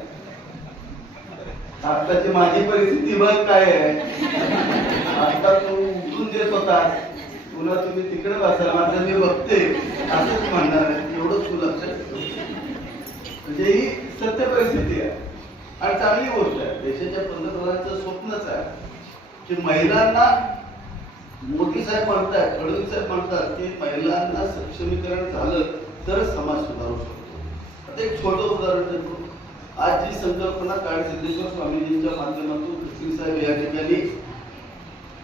आत्ताची माझी परिस्थिती बघ काय आहे. आता तू उठून देत होता, पुन्हा तुम्ही तिकडे बसायला, माझं मी बघते असंच म्हणणार आहे. एवढंच तू लक्षात ठेव. म्हणजे ही सत्य परिस्थिती आहे आणि चांगली गोष्ट आहे. देशाच्या पंतप्रधानांचं स्वप्नच आहे की महिलांना, मोदी साहेब म्हणतात, फडणवीस साहेब म्हणतात की महिलांना सक्षमीकरण झालं तर समाज सुधारू शकतो. आता एक छोटं उदाहरण देतो. आज जी संकल्पना काळे सिद्धेश्वर स्वामीजींच्या माध्यमातून पृथ्वी साहेब या ठिकाणी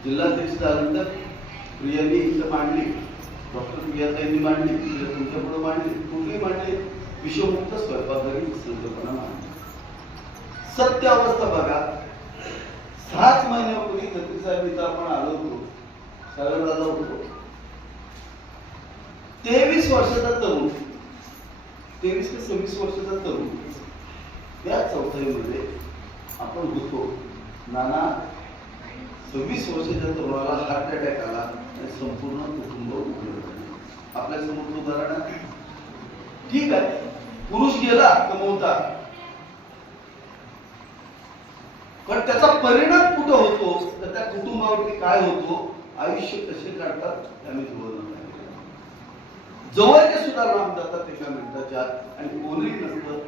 जिल्हाध्यक्ष झाल्यानंतर प्रियांनी इथं मांडली, डॉक्टर प्रियाताईंनी मांडली, तुमच्या पुढे मांडली, कुठली मांडली, विषमुक्त स्वयंपाकघर ही संकल्पना मांडली. सत्य अवस्था बघा. 6 महिन्यापूर्वी खत्री साहेब इथं आपण आलो होतो, दादा होतो. 23 वर्षाचा तरुण, 23 ते 26 वर्षाचा तरुण, त्या चौथाईमध्ये आपण होतो. नाना 26 वर्षाच्या तरुणाला हार्ट अटॅक आला आणि संपूर्ण कुटुंब उघडलं. आपल्या समोर उदाहरण आहे. ठीक आहे, पुरुष गेला कमवता, पण त्याचा परिणाम कुठं होतो, तर त्या कुटुंबावरती काय होतो, आयुष्य कसे काढतात आम्ही जवळचे सुद्धा लांब जातात एका मिनिटाच्या, आणि कोणीही नसतं.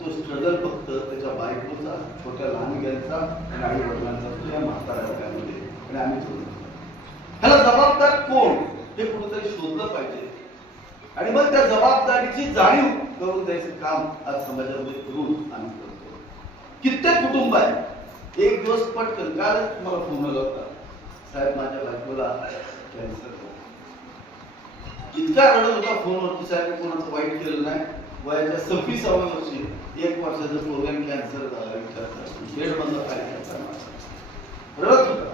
तो स्ट्रगल फक्त त्याच्या बायकोचा, छोट्या लहान मुलांचा आणि आई वडिलांचा, या म्हाताऱ्या वयामध्ये. आणि आम्ही ह्याला जबाबदार कोण हे कुठेतरी शोधलं पाहिजे. आणि मग त्या जबाबदारीची जाणीव करून द्यायचं काम आज समाजामध्ये करून आम्ही करतो. कित्येक कुटुंब आहे, एक दिवस पटकन, कालच मला फोन आला होता, साहेब माझ्या बायकोला कॅन्सर. इतका रडत होता फोनवरती, साहेब कोणाचं वाईट केलं नाही, वयाच्या 26व्या वर्षी 1 वर्षाचं प्रोग्राम कॅन्सर झाला, विचारतात बेड बंद रडत होता.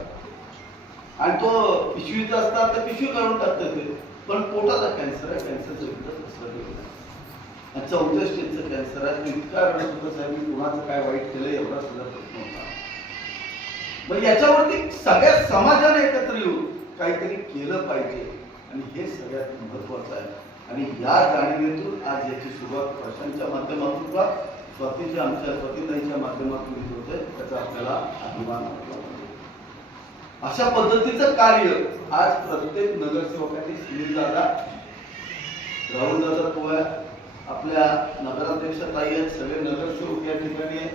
आणि तो पिशवीत असतात तर पिशवी काढून टाकतात ते, पण पोटाचा कॅन्सर आहे, कॅन्सरचं विचार कसं केलं. 4थ्या स्टेजचं कॅन्सर आहे. इतका रडत होता, साहेब मी कुणाचं काय वाईट केलं एवढा सुद्धा प्रश्न होता. मग याच्यावरती सगळ्या समाजाने एकत्र येऊन काहीतरी केलं पाहिजे आणि हे सगळ्यात महत्वाचं आहे. आणि या जाणीवेतून आज याची सुरुवात प्रशांतच्या माध्यमातून किंवा स्वातीच्या, आमच्या स्वातीताईंच्या माध्यमातून होते, त्याचा आपल्याला अभिमान वाटला. अशा पद्धतीचं कार्य आज प्रत्येक नगरसेवकांनी सुनील दादा राहुल दादा पोया, आपल्या नगराध्यक्ष ताई आहेत, सगळे नगरसेवक या ठिकाणी आहेत,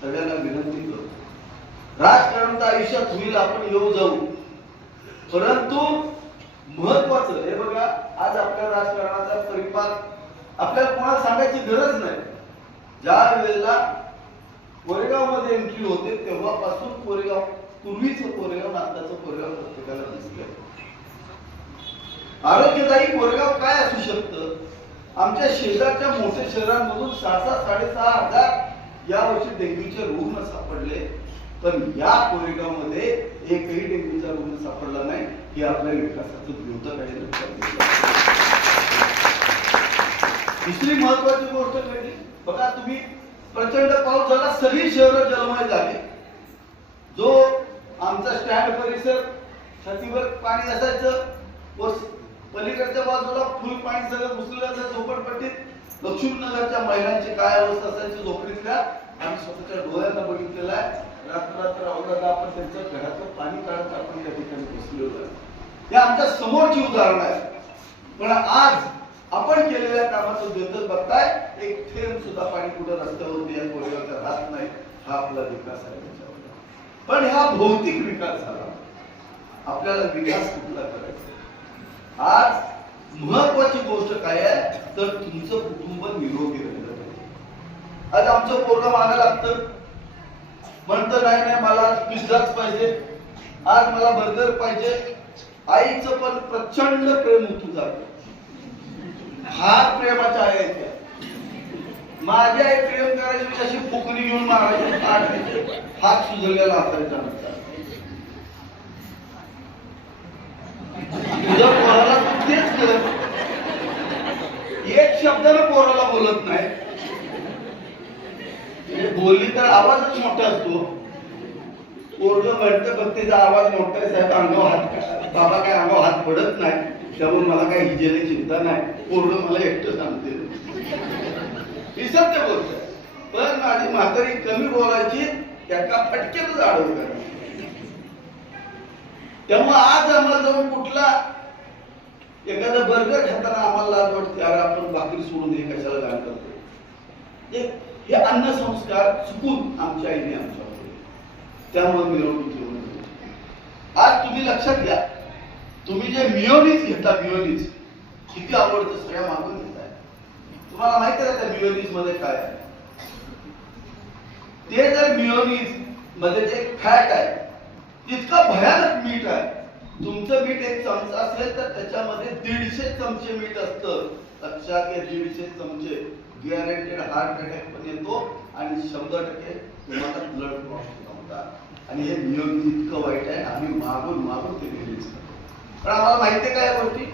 सगळ्यांना विनंती करतो, राजकारण तर आयुष्यात होईल, आपण येऊ जाऊ, परंतु महत्वाचं हे बघा, आज आपल्या राजकारणाचा परिपाक आपल्याला कोणाला सांगायची गरज नाही. ज्या वेळेला कोरेगाव मध्ये एंट्री होते तेव्हापासून कोरेगाव, पूर्वीचं कोरेगाव, आताचं कोरेगाव प्रत्येकाला दिसतंय. आरोग्यदायी कोरेगाव काय असू शकतं? आमच्या शेजारच्या मोठ्या शहरांमधून 6,000-6,500 यावर्षी डेंग्यूचे रुग्ण सापडले, पण या कोरेगावमध्ये एकही डेंग्यूचा रुग्ण सापडला नाही. हे आपल्या विकासाचं द्योतक आहे, लक्षात घेतलं. दुसरी महत्वाची गोष्ट कळली बघा, तुम्ही प्रचंड पाऊस झाला, सगळी शहरं जलमय झाली. जो आमचा स्टँड परिसर छातीवर पाणी असायचं, व पलीकडच्या बाजूला फुल पाणी सगळं घुसलेलं असायचं झोपडपट्टीत. लक्ष्मीनगरच्या महिलांची काय अवस्था असायची झोपडीतल्या, आम्ही स्वतःच्या डोळ्यांना बघितलेलं आहे. रात्र अवघड आपण त्यांचं घरातलं पाणी काढत आपण त्या ठिकाणी बसलेलो आहे. हे आमच्या समोरची उदाहरण आहे. पण आज आपण केलेल्या कामाचं द्योतक बघताय, एक थेंब सुद्धा पाणी कुठं रस्त्यावरती या कोरेगावच्या राहत नाही. हा आपला विकास आहे. पण हा भौतिक विकास झाला, आपल्याला विकास कुठला करायचा? आज महत्वाची गोष्ट काय आहे तर तुमचं कुटुंब निरोगी राहिलं पाहिजे. आज आमचं पोरगं मागं लागतं, म्हणतं नाही मला पिझ्झाच पाहिजे, आज मला बर्गर पाहिजे. आईचं पण प्रचंड प्रेम उतू जातं. हात प्रेमाच्या आहे त्या. माझी आई प्रेम करायची अशी फुकणी घेऊन मारायची, हात सुजलेला असायचा नसता. तुझ्या पोराला तेच कर, एक शब्दानं पोराला बोलत नाही, बोलली तर आवाजच मोठा असतो. पोरगं म्हणतं फक्त त्याचा आवाज मोठा आहे, साहेब अंगावर हात, बाबा काय अंगावर हात पडत नाही, त्यामुळे मला काही हिजेली चिंता नाही, पोरगं मला एकटं सांगते. ही सत्य गोष्ट आहे. पण माझी म्हातारी कमी बोलायची, त्याका फटकेच आडवं करायचं. त्यामुळे आज आम्हाला जाऊन कुठला एखादा बर्गर खाताना आम्हाला लाज वाटते, अरे आपण भाकरी सोडून हे कशाला घाण करतो. हे अन्न संस्कार चुकून आमच्या आईने आमच्या, त्यामुळे मिरवणूक ठेवून. आज तुम्ही लक्षात घ्या, तुम्ही जे मियोनीज घेता, मियोनीज किती आवडतं, सगळ्या मागून घेताय. तुम्हाला माहिती आहे त्या मियोनीज मध्ये काय आहे? ते जर मियोनीज मध्ये जे फॅट आहे तितका भयानक मीठ आहे. तुमचं मीठ 1 चमचा असेल तर त्याच्यामध्ये 150 चमचे मीठ असतं. लक्षात घ्या, 150 चमचे. गॅरंटेड हार्ट अटॅक पण येतो आणि 100% तुम्हाला ब्लड क्रॉस होतात. आणि हे मियोनीज इतकं वाईट आहे, आम्ही मागून ते मियोनीज करतो. पण आम्हाला माहिती आहे का या गोष्टी?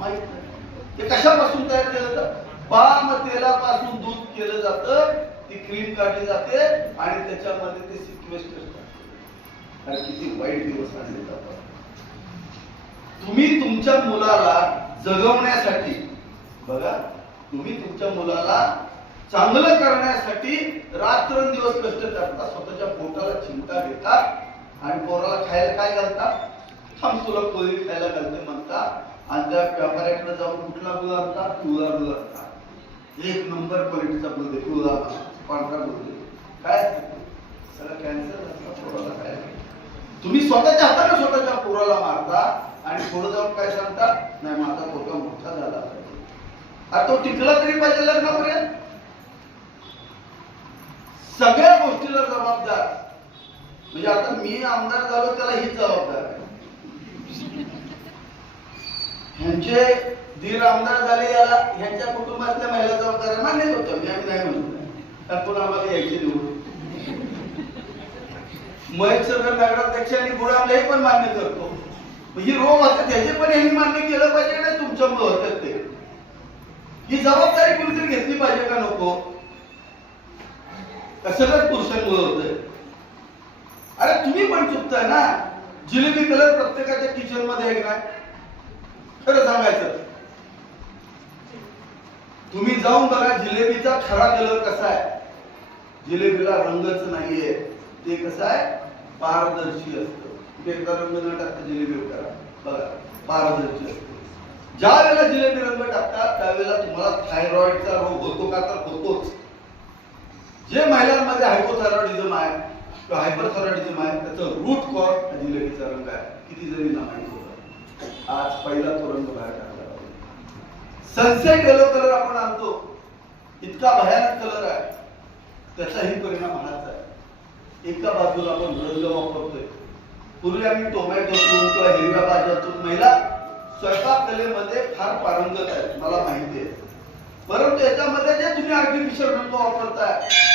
माहित नाही. ते कशापासून तयार केलं जातं? पाम तेलापासून दूध केलं जातं, ती क्रीम काढली जाते आणि त्याच्यामध्ये ते सिक्वेस्टर टाकतात. आणि किती वाईट दिवस आणले जातात. तुम्ही तुमच्या मुलाला जगवण्यासाठी बघा, तुम्ही तुमच्या मुलाला चांगलं करण्यासाठी रात्रंदिवस कष्ट करता, स्वतःच्या पोटाला चिंता घेतात आणि पोराला खायला काय घालतात? थांब तुला पोळी खायला घालते म्हणतात. आणि त्या व्यापाऱ्याकडे जाऊन कुठला दूध आणतात? पिवळा दूध आणतात. 1 नंबर क्वालिटीचा दूध आहे, पिवळा पांढरा दूध आहे. काय सगळं कॅन्सर असतं पोराला खायला. तुम्ही स्वतःच्या हाताने स्वतःच्या पोराला मारता आणि पुढे जाऊन काय सांगतात? नाही माझा पोरगा मोठा झाला पाहिजे, अरे तो टिकला तरी पाहिजे लग्नापर्यंत. सगळ्या गोष्टीला जबाबदार म्हणजे आता मी आमदार झालो त्याला हीच जबाबदार आहे. ह्यांचे दीर आमदार झाले, याला ह्यांच्या कुटुंबातल्या महिला जबाबदार मान्य होतं. मी आम्ही नाही म्हणतो, पण आम्हाला यायचे निवडून. महेश सर नगराध्यक्षांनी गुणामले हे पण मान्य करतो. ही रोग होते त्याचे पण यांनी मान्य केलं पाहिजे नाही, तुमच्यामुळे होतात ते. ही जबाबदारी कुणीतरी घेतली पाहिजे का नको? सगळ्याच पुरुषांमुळे होतंय. अरे तुम्ही पण चुकताय ना. जिलेबी कलर प्रत्येकाच्या किचन मध्ये आहे का? खरं सांगायचं, तुम्ही जाऊन बघा जिलेबीचा खरा कलर कसा आहे. जिलेबीला रंगच नाहीये, ते कसं आहे पारदर्शी असतं. एकदा रंग न टाकता जिलेबी करा बघा, पारदर्शी असतं. ज्या वेळेला जिलेबी रंग टाकतात त्यावेळेला तुम्हाला थायरॉइडचा रोग होतो का, तर होतोच. जे महिलांमध्ये हायपोथायरॉइडिझम आहे किंवा हायपरथायरॉइडिझम आहे, त्याचं रूट कॉज जिलेबीचा रंग आहे. किती जणींना माहिती होतं? आज पहिला तो रंग बाहेर टाकला. सनसेट येलो कलर आपण आणतो, इतका भयानक कलर आहे, त्याचाही परिणाम हाच आहे. एका बाजूला आपण रंग वापरतोय. पूर्वी आम्ही टोमॅटोतून किंवा हिरव्या भाज्यातून, महिला स्वयंपाक कलेमध्ये फार पारंगत आहेत, मला माहिती आहे. परंतु याच्यामध्ये जे तुम्ही आर्टिफिशियल रंग वापरताय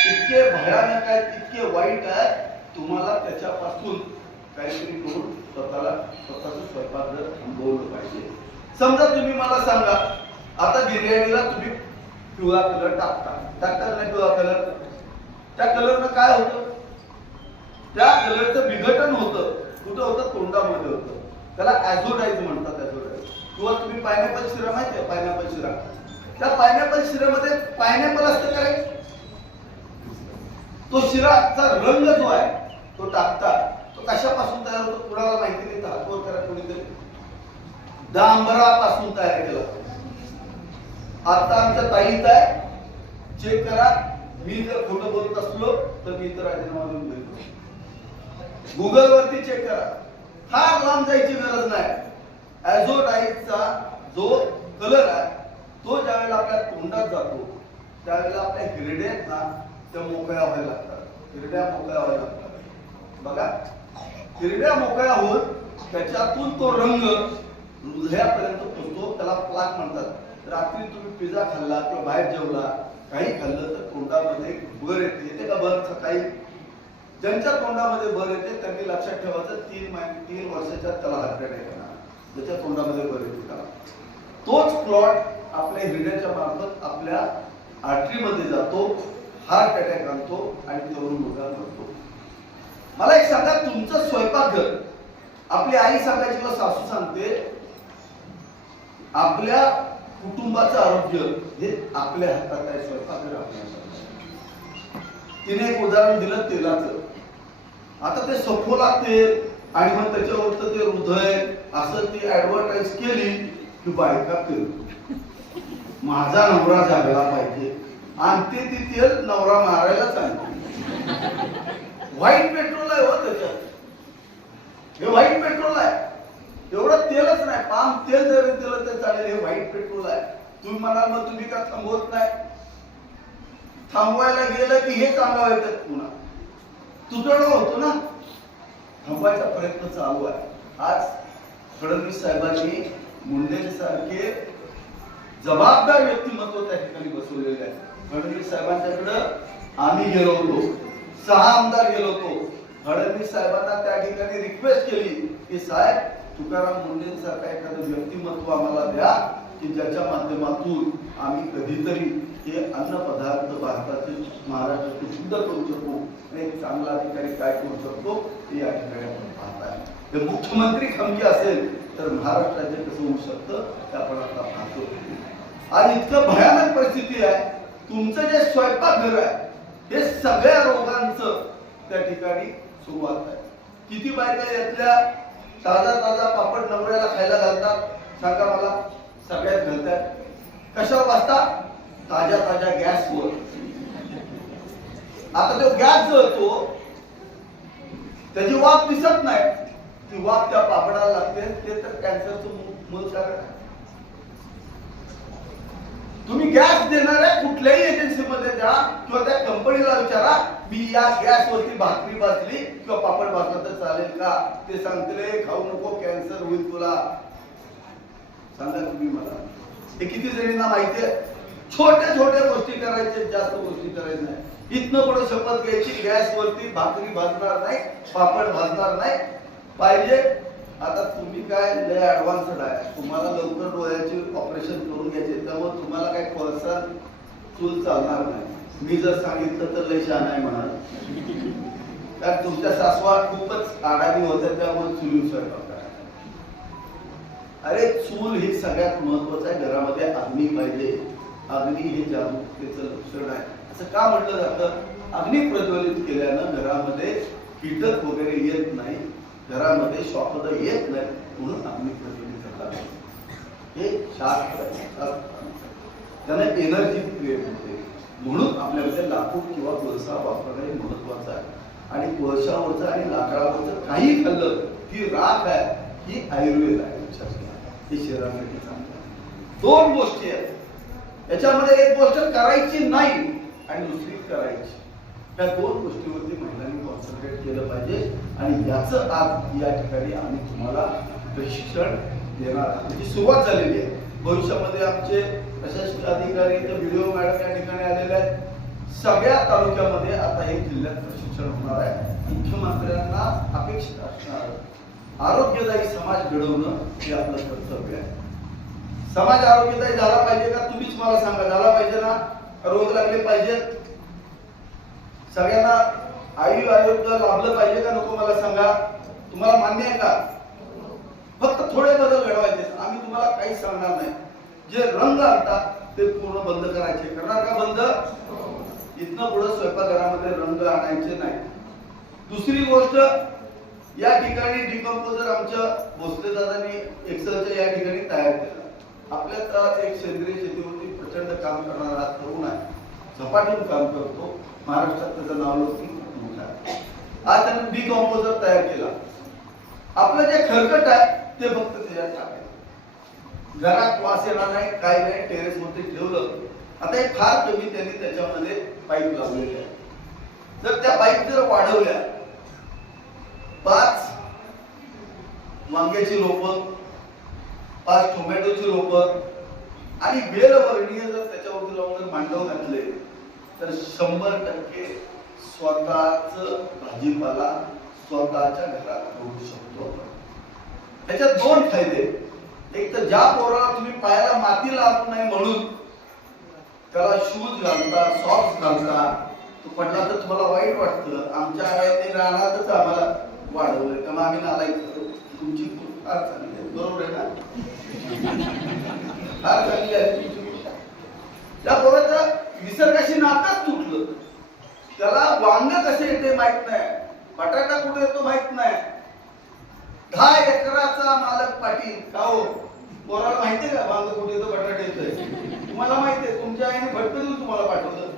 इतके भयानक आहेत, इतके वाईट आहेत, तुम्हाला त्याच्यापासून काहीतरी करून स्वतःचं स्वयंपाकघर थांबवलं पाहिजे. समजा तुम्ही मला सांगा, आता बिर्याणीला तुम्ही पिवळा कलर टाकता नाही पिवळा कलर, त्या कलरनं काय होतं? त्या कलरचं विघटन होतं. कुठं होतं? तोंडामध्ये होतं. त्याला ॲझोडाईज म्हणतात. ॲझोडाईज. किंवा तुम्ही पायनॅपल शिरा माहिती आहे? पायनॅपल शिरा, त्या पायनॅपल शिऱ्यामध्ये पायनॅपल असतं काय? तो शिराचा रंग जो आहे तो टाकता, तो कशापासून तयार होतो? कुणाला माहिती नाही तर हातवर करा कोणीतरी. डांबरापासून तयार केला. आता आमच्या ताईत आहे, चेक करा. मी जर खोटं बोलत असलो तर मी तर राजीनामा देऊन देतो. गुगल वरती चेक करा, फार लांब जायची गरज नाही. ॲझोडाईजचा जो कलर आहे तो ज्यावेळेला आपल्या तोंडात जातो त्यावेळेला आपल्या हिरड्या आहेत ना त्या मोकळ्या व्हायला लागतात. हिरड्या मोकळ्या व्हायला लागतात. बघा, हिरड्या मोकळ्या होऊन त्याच्यातून तो रंग हृदयापर्यंत पोहोचतो. त्याला प्लाक म्हणतात. रात्री तुम्ही पिझ्झा खाल्ला किंवा बाहेर जेवला, काही खाल्लं तर तोंडामध्ये बर येते का? बर सकाळी ज्यांच्या तोंडामध्ये बर येते त्यांनी लक्षात ठेवायचं, 3 वर्षाच्या त्याला हार्ट अटॅक येणार, ज्याच्या तोंडामध्ये बर येते का. तोच प्लॉट आपल्या हृदयाच्या मार्फत आपल्या आर्टरीमध्ये जातो, हार्ट अटॅक आणतो आणि तरुण मुलगा मरतो. मला एक सांगा, तुमचं स्वयंपाकघर, आपली आई सांगायची किंवा सासू सांगते, आपल्या कुटुंबाचं आरोग्य हे आपल्या हातात आहे. स्वयंपाकघर आपल्या हातात आहे. तिने एक उदाहरण दिलं तेलाचं. आता ते सफोला तेल आणि मग त्याच्यावर ते हृदय असं ती ऍडव्हर्टाईज केली की बायका तेल, माझा नवरा जागला पाहिजे, आणि ती तेल नवरा मारायला सांगते. व्हाईट पेट्रोल आहे हो त्याच्यात, हे व्हाईट पेट्रोल आहे. एवढं तेलच नाही, पाम तेल जरी दिलं तर चालेल, हे व्हाईट पेट्रोल आहे. तुम्ही म्हणाल मग तुम्ही का थांबवत नाही? थांबवायला गेलं की हे चांगलं व्हायचं, पुन्हा तुटवडा होतो ना. थांबवायचा प्रयत्न चालू आहे. आज फडणवीस साहेबांनी मुंडेंसारखे जबाबदार व्यक्तिमत्व त्या ठिकाणी बसवलेले आहे. फडणवीस साहेबांच्याकडे आम्ही गेलो होतो, 6 आमदार गेलो होतो. फडणवीस साहेबांना त्या ठिकाणी रिक्वेस्ट केली की साहेब, तुकाराम मुंडेंसारखा एखादं व्यक्तिमत्व आम्हाला द्या की ज्याच्या माध्यमातून आम्ही कधीतरी हे अन्न पदार्थ भारताचे, महाराष्ट्राचे शुद्ध करू शकू आणि एक चांगला अधिकारी काय करू शकतो हे या ठिकाणी आपण पाहत आहे. जर मुख्यमंत्री खमकी असेल तर महाराष्ट्राचे कसं होऊ शकतं ते आपण आता पाहतो. आज इतकं भयानक परिस्थिती आहे. तुमचं जे स्वयंपाकघर आहे हे सगळ्या रोगांचं त्या ठिकाणी सुरुवात आहे. किती बायका यातल्या ताजा पापड नवऱ्याला खायला घालतात सांगा मला? सगळ्यात घालतात. कशावर बसतात? ताज्या गॅसवर. आता तो गॅस जळतो, त्याची वाफ दिसत नाही, ती वाफ त्या पापडाला लागते. ते तर कॅन्सरचं मूळ कारण आहे. तुम्ही गॅस देणाऱ्या कुठल्याही एजन्सीमध्ये जा किंवा त्या कंपनीला विचारा, मी या गॅसवरती भाकरी भाजली किंवा पापड भाजला तर चालेल का? ते सांगते खाऊ नको, कॅन्सर होईल तुला. सांगा तुम्ही मला, हे किती जणींना माहिती आहे? छोट्या गोष्टी करायच्या, जास्त गोष्टी करायच्या नाही. इथनं पुढे शपथ घ्यायची, गॅसवरती भाकरी भाजणार नाही, पापड भाजणार नाही पाहिजे. आता तुम्ही काय लय ऍडव्हान्स्ड आहे, तुम्हाला लवकर डोळ्याचे ऑपरेशन करून घ्यायचे, त्यामुळे तुम्हाला काय कोळसा चूल चालणार नाही. मी जर सांगितलं तर लय शहाणा आहे म्हणाल, कारण तुमच्या सासवा खूपच आडाणी होत्या, त्यामुळे चुली स्वयंपाक करा. अरे चूल ही सगळ्यात महत्वाचं आहे. घरामध्ये अग्नी पाहिजे. अग्नी हे जागरूकतेचं लक्षण आहे. असं का म्हटलं जातं? अग्नी प्रज्वलित केल्यानं घरामध्ये कीटक वगैरे येत नाही, घरामध्ये श्वापद येत नाही, म्हणून अग्नी प्रज्वलित करतात. हे शास्त्र आहे. त्यांना एनर्जी क्रिएट होते. म्हणून आपल्यामध्ये लाकूड किंवा कोळसा वापरणं हे महत्वाचं आहे. आणि कोळशावरचं आणि लाकडावरचं काही खाल्लं ती राख आहे, ही आयुर्वेद आहे. लक्षात घ्या, हे शरीरासाठी चांगलं आहे. दोन गोष्टी आहेत याच्यामध्ये, एक गोष्ट करायची नाही आणि दुसरी करायची. त्या दोन गोष्टीवरती महिलांनी कॉन्सन्ट्रेट केलं पाहिजे. आणि याचं आज या ठिकाणी आम्ही तुम्हाला प्रशिक्षण देणार आहोत. त्याची सुरुवात झालेली आहे. भविष्यामध्ये आमचे प्रशासकीय अधिकारी व्हिडिओ मॅडम या ठिकाणी आलेले आहेत. सगळ्या तालुक्यामध्ये आता हे जिल्ह्यात प्रशिक्षण होणार आहे. मुख्यमंत्र्यांना अपेक्षित असणार आरोग्यदायी समाज घडवणं हे आपलं कर्तव्य आहे. समाज आरोग्यदायी झाला पाहिजे का? तुम्हीच मला सांगा. झाला पाहिजे ना? रोग लागले पाहिजेत? सगळ्यांना आरोग्य लाभलं पाहिजे का नको? मला सांगा. तुम्हाला मान्य आहे का? फक्त थोडे बदल घडवायचे. आम्ही तुम्हाला काही सांगणार नाही. जे रंग आणतात ते पूर्ण बंद करायचे. करणार का बंद? इथनं पुढे स्वयंपाकघरामध्ये रंग आणायचे नाही. दुसरी गोष्ट, या ठिकाणी डिकम्पोजर आमच्या भोसले दादांनी एक्सेलच्या या ठिकाणी तयार केला. आपल्यात एक सेंद्रिय शेतीवरती प्रचंड काम करणारा तरुण आहे, झपाटून काम करतो. महाराष्ट्रात त्याचं नाव मोठं आहे. आज त्याने डिकम्पोजर तयार केला. आपलं जे खरकट आहे ते फक्त त्याच्यात टाकायचं. घरात वास येणार नाही, काय नाही. टेरेसवरती ठेवलं. आता हे फार कमी त्यांनी त्याच्यामध्ये पाईप लावलेले आहे. जर त्या पाईप जर वाढवल्या, 5 वांग्याची रोपं, 5 टोमॅटोची रोपं आणि बेलवर्णीय जर त्याच्यावरती लावून जर मांडव घातले तर 100% स्वतःच भाजीपाला स्वतःच्या घरात करू शकतो. त्याच्यात 2 फायदे. एक तर ज्या पोराला तुम्ही पायाला माती लागू नाही म्हणून त्याला शूज घालता, सॉक्स घालता, तो पडला तर तुम्हाला वाईट वाटतं. आमच्या आईने रानातच आम्हाला वाढवलंय, तेव्हा आम्ही नालायक. तुमची फार चांगली आहे, बरोबर आहे ना? फार चांगली आहे तुमची. त्या पोराचं निसर्गाशी नाताच तुटलं. त्याला वांग कसे येते माहित नाही, बटाटा कुठे येतो माहित नाही. 10 एकराचा मालक पाटील का हो? पोराला माहितीये का वांग कुठे येतो, बटाटा येतोय? तुम्हाला माहितीये. तुमच्या आईने भटकन तुम्हाला पाठवलं.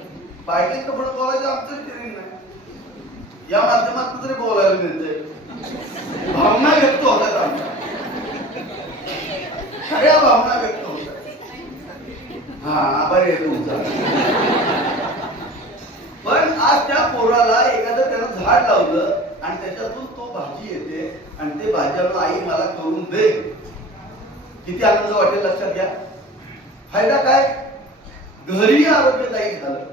बायकेत कपडे बोलायचं आमचं ट्रेनिंग नाही. या माध्यमातून तरी बोलायला मिळतंय. भावना व्यक्त होतात आमच्या, सगळ्या भावना व्यक्त होतात. हा आभार आहे तुमचा. पण आज त्या पोराला एखादं त्यानं झाड लावलं आणि त्याच्यातून तो भाजी येते आणि ते भाज्याला आई मला करून दे, किती आनंद वाटेल. लक्षात घ्या. फायदा काय? घरी आरोग्यदायी झालं,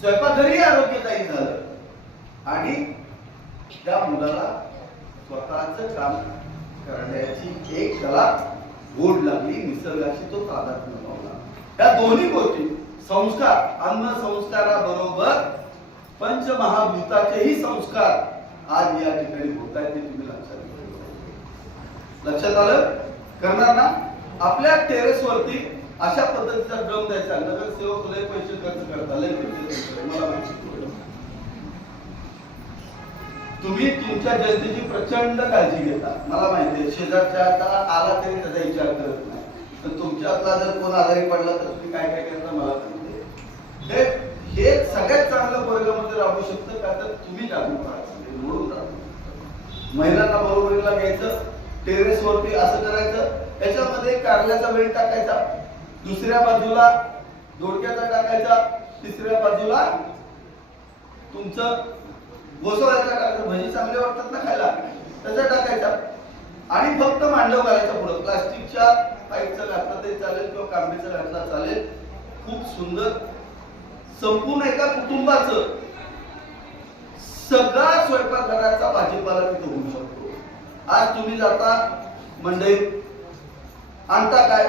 स्वयंपाकघरी आरोग्यदायी झालं आणि त्या मुलाला स्वतःच काम करण्याची एक त्याला गोड लागली. निसर्गाशी तो तादात्म्य लावला. या दोन्ही गोष्टी, संस्कार, अन्न संस्काराबरोबर पंचमहाभूताचेही संस्कार आज या ठिकाणी होत आहेत. ते तुम्ही लक्षात आलं? करणार ना? आपल्या टेरेसवरती अशा पद्धतीचा ड्रम द्यायचा. नगरसेवक लय पैसे खर्च करता, लय पैसे मला माहिती. तुम्ही तुमच्या जनतेची प्रचंड काळजी घेता, मला माहिती आहे. शेजारच्या आता आला तरी त्याचा विचार करत नाही. तर तुमच्यातला जर कोण आजारी पडला तर तुम्ही काय काय करता मला माहिती आहे. हे सगळ्यात चांगलं वर्गामध्ये राबू शकतं का तर तुम्ही जागरूक राहायचं, म्हणून राहू. महिलांना बरोबरीला घ्यायचं, टेरेसवरती असं करायचं. त्याच्यामध्ये कारल्याचा वेळ टाकायचा, दुसऱ्या बाजूला दोडक्याचा टाकायचा, तिसऱ्या बाजूला तुमचं घोसाळ्याचा टाकायचा. भजी चांगले वाटतात ना खायला, त्याचा टाकायचा. आणि फक्त मांडव घालायचा पुढं. प्लास्टिकच्या पाईपचं घातलं तरी चालेल किंवा कांबीचं घातलं चालेल. खूप सुंदर. संपूर्ण एका कुटुंबाचं सगळा स्वयंपाकघराचा भाजीपाला तिथे होऊ शकतो. आज तुम्ही जाता मंडईत, आणता काय?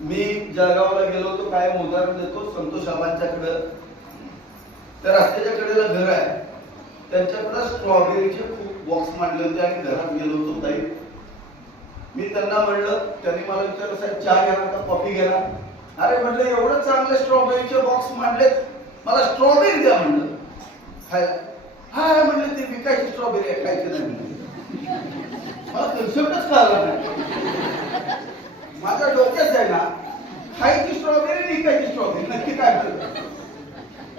मी जळगावला गेलो होतो, काय उदाहरण देतो. संतोष आबांच्याकडं त्या रस्त्याच्या कडेला घर आहे, त्यांच्याकडे स्ट्रॉबेरीचे खूप बॉक्स मांडले होते आणि घरात गेलो होतो ताई. मी त्यांना म्हणलं, त्यांनी मला विचारलं साहेब चहा घेणार का कॉफी घेणार? अरे म्हटलं एवढं चांगले स्ट्रॉबेरीचे बॉक्स मांडलेत, मला स्ट्रॉबेरी द्या म्हणलं खायला. हा म्हणलं ते विकायची स्ट्रॉबेरी आहे, खायची नाही म्हणलं. मला कन्सेप्टच कळला नाही. माझ्या डोक्यात आहे ना, खायची स्ट्रॉबेरी विकायची स्ट्रॉबेरी, नक्की काय करत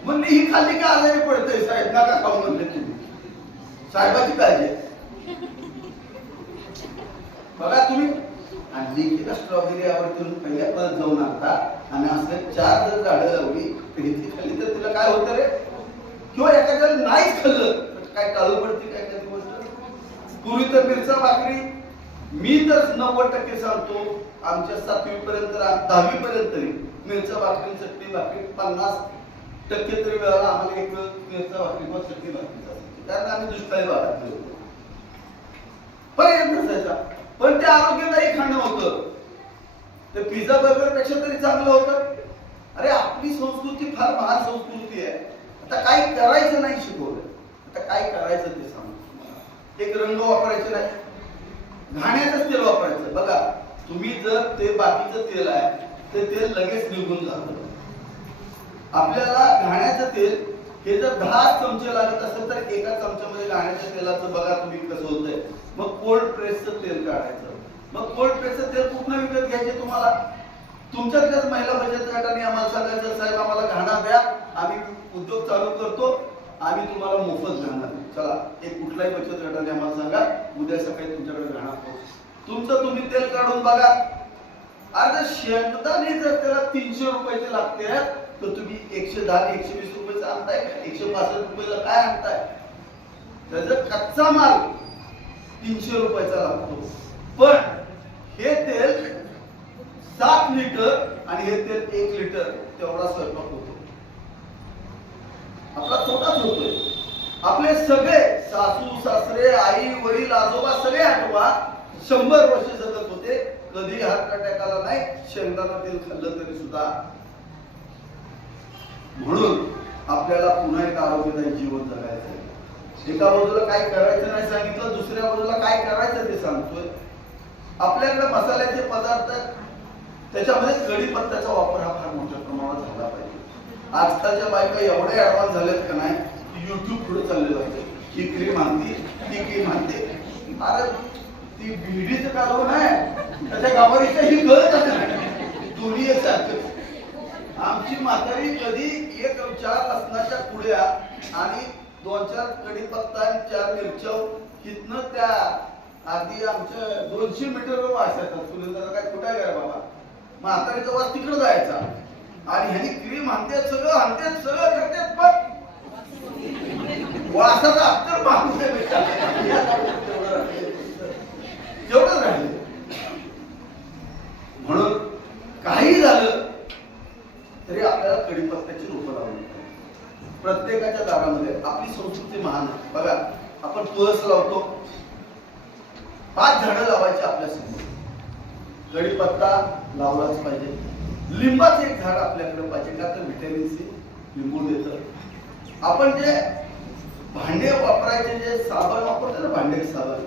म्हणले ही खाल्ली का आजारी पडतंय साहेब, नका खाऊ म्हणले तुम्ही. साहेबाची काळजी आहे. बघा तुम्ही आणली की स्ट्रॉबेरी आवडते पहिल्या परत जाऊन आणता आणि असं 4 जर झाडं लावली तर इतकी खाल्ली तर तिला काय होतं रे, किंवा एखाद्याला नाहीच खाल्लं तर काय टाळू पडते काय एखादी गोष्ट. पूर्वी तर मिरचा भाकरी मी तर 90% सांगतो, आमच्या 7वी पर्यंत 10वी पर्यंत तरी मिरचा भाकरी चटणी भाकरी 50% तरी वेळेला आम्हाला एक मिरचा भाकरी किंवा चटणी भाकरी असायची, कारण आम्ही दुष्काळी भागात होतो. पर्याय नसायचा, पण ते आरोग्यदायी खाणं होतं. ते पिझ्झा बर्गर पेक्षा तरी चांगलं होतं. अरे आपली संस्कृती फार महान संस्कृती आहे. आता काय करायचं नाही शिकवलं, आता काय करायचं ते सांगतो. एक रंग वापरायचे नाही, घाण्याचंच तेल वापरायचं. बघा तुम्ही जर ते बाकीचं तेल आहे ते तेल लगेच निघून जातं. आपल्याला घाण्याचं तेल हे जर 10 चमचे लागत असेल तर एका चमच्यामध्ये घाण्याच्या तेलाचं बघा तुम्ही कसं होतंय. मग कोल्ड प्रेसचं तेल काढायचं. मग कोल्ड प्रेसचं तेल कुठनं विकत घ्यायचे तुम्हाला? तुमच्यातल्याच महिला बचत गटाने आम्हाला सांगायचं साहेब आम्हाला घाणा द्या, आम्ही उद्योग चालू करतो, आम्ही तुम्हाला मोफत घाणा देऊ. चला एक कुठलाही बचत गटाने आम्हाला सांगा, उद्या सकाळी तुमच्याकडे घाणा पोहोच. तुमचं तुम्ही तेल काढून बघा. अरे शेंगदाणे जर त्याला 300 रुपयाचे लागते तर तुम्ही 110-120 रुपयाचं आणताय का? 165 रुपयाला काय आणताय? त्याचा कच्चा माल 300 रुपयाचा लागतो. पण हे तेल 7 लिटर आणि हे तेल 1 लिटर तेवढा स्वयंपाक होतो. आपला तोटाच होतोय. आपले सगळे सासू सासरे आई वडील आजोबा सगळे आठवा 100 वर्ष जगत होते, कधी हार्ट अटॅक आला नाही शेंगदाणा तेल खाल्लं तरी सुद्धा. म्हणून आपल्याला पुन्हा एक आरोग्यदायी जीवन जगायचं आहे. एका बाजूला काय करायचं नाही सांगितलं, दुसऱ्या बाजूला काय करायचं ते सांगतोय. आपल्याकडे मसाल्याचे पदार्थ त्याच्यामध्ये कढीपत्त्याचा वापर हा फार मोठ्या प्रमाणात झाला पाहिजे. आजकालच्या बायका एवढ्या ऍडव्हान्स झाल्यात का नाही, युट्यूब पुढे चाललेलं असते. ही क्रीम आणते ती क्रीम आणते. अरे ती बिडीचं कालवण आहे त्याच्या गावारीच्या ही गळत नाही, दोन्ही एक सारखं. आमची म्हातारी कधी 1-4 लसणाच्या कुड्या आणि 2-4 कढीपत्ता आणि 4 मिरच्या हिथनं त्या आधी आमच्या 200 मीटर वासायचा. सुरेंद्र काय कुठे आहे बाबा, म्हातारीचा वास तिकडे जायचा. आणि ह्यानी क्रीम आणतात सगळं करतात, पण वासाचा अत्तर माणूस जेवढं राहिले. म्हणून काही झालं तरी आपल्याला कढीपत्त्याची रोपं लावली. प्रत्येकाच्या दारामध्ये आपली संस्कृती महान आहे. बघा आपण तुळस लावतो, 5 झाडं लावायची आपल्या समोर. कढीपत्ता लावलाच पाहिजे. लिंबाचं एक झाड आपल्याकडे पाहिजे, का तर व्हिटॅमिन सी लिंबू देतं. आपण जे भांडे वापरायचे, जे साबण वापरतो ना भांडे साबण,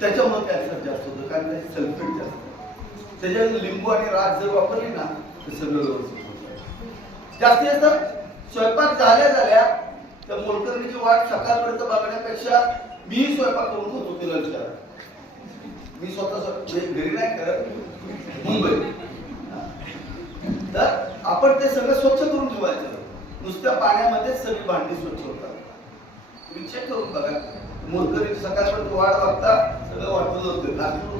त्याच्यामुळे कॅन्सर जास्त होतं, कारण त्याचे सल्फेट जास्त. त्याच्यात लिंबू आणि राख जर वापरली ना तर सगळं व्यवस्थित होतं. जास्तीत जास्त स्वयंपाक झाल्या त्या मोलकरणीची वाट सकाळपर्यंत बघण्यापेक्षा मी स्वयंपाक करून होतो तिला विचार. मी स्वतः घरी नाही करत, मुंबई. तर आपण ते सगळं स्वच्छ करून ठेवायचं. नुसत्या पाण्यामध्ये सगळी भांडी स्वच्छ होतात. तुम्ही चेक करून बघा. मोलकरीची सकाळपर्यंत वाट बघता सगळं वाटलं होतं, घासून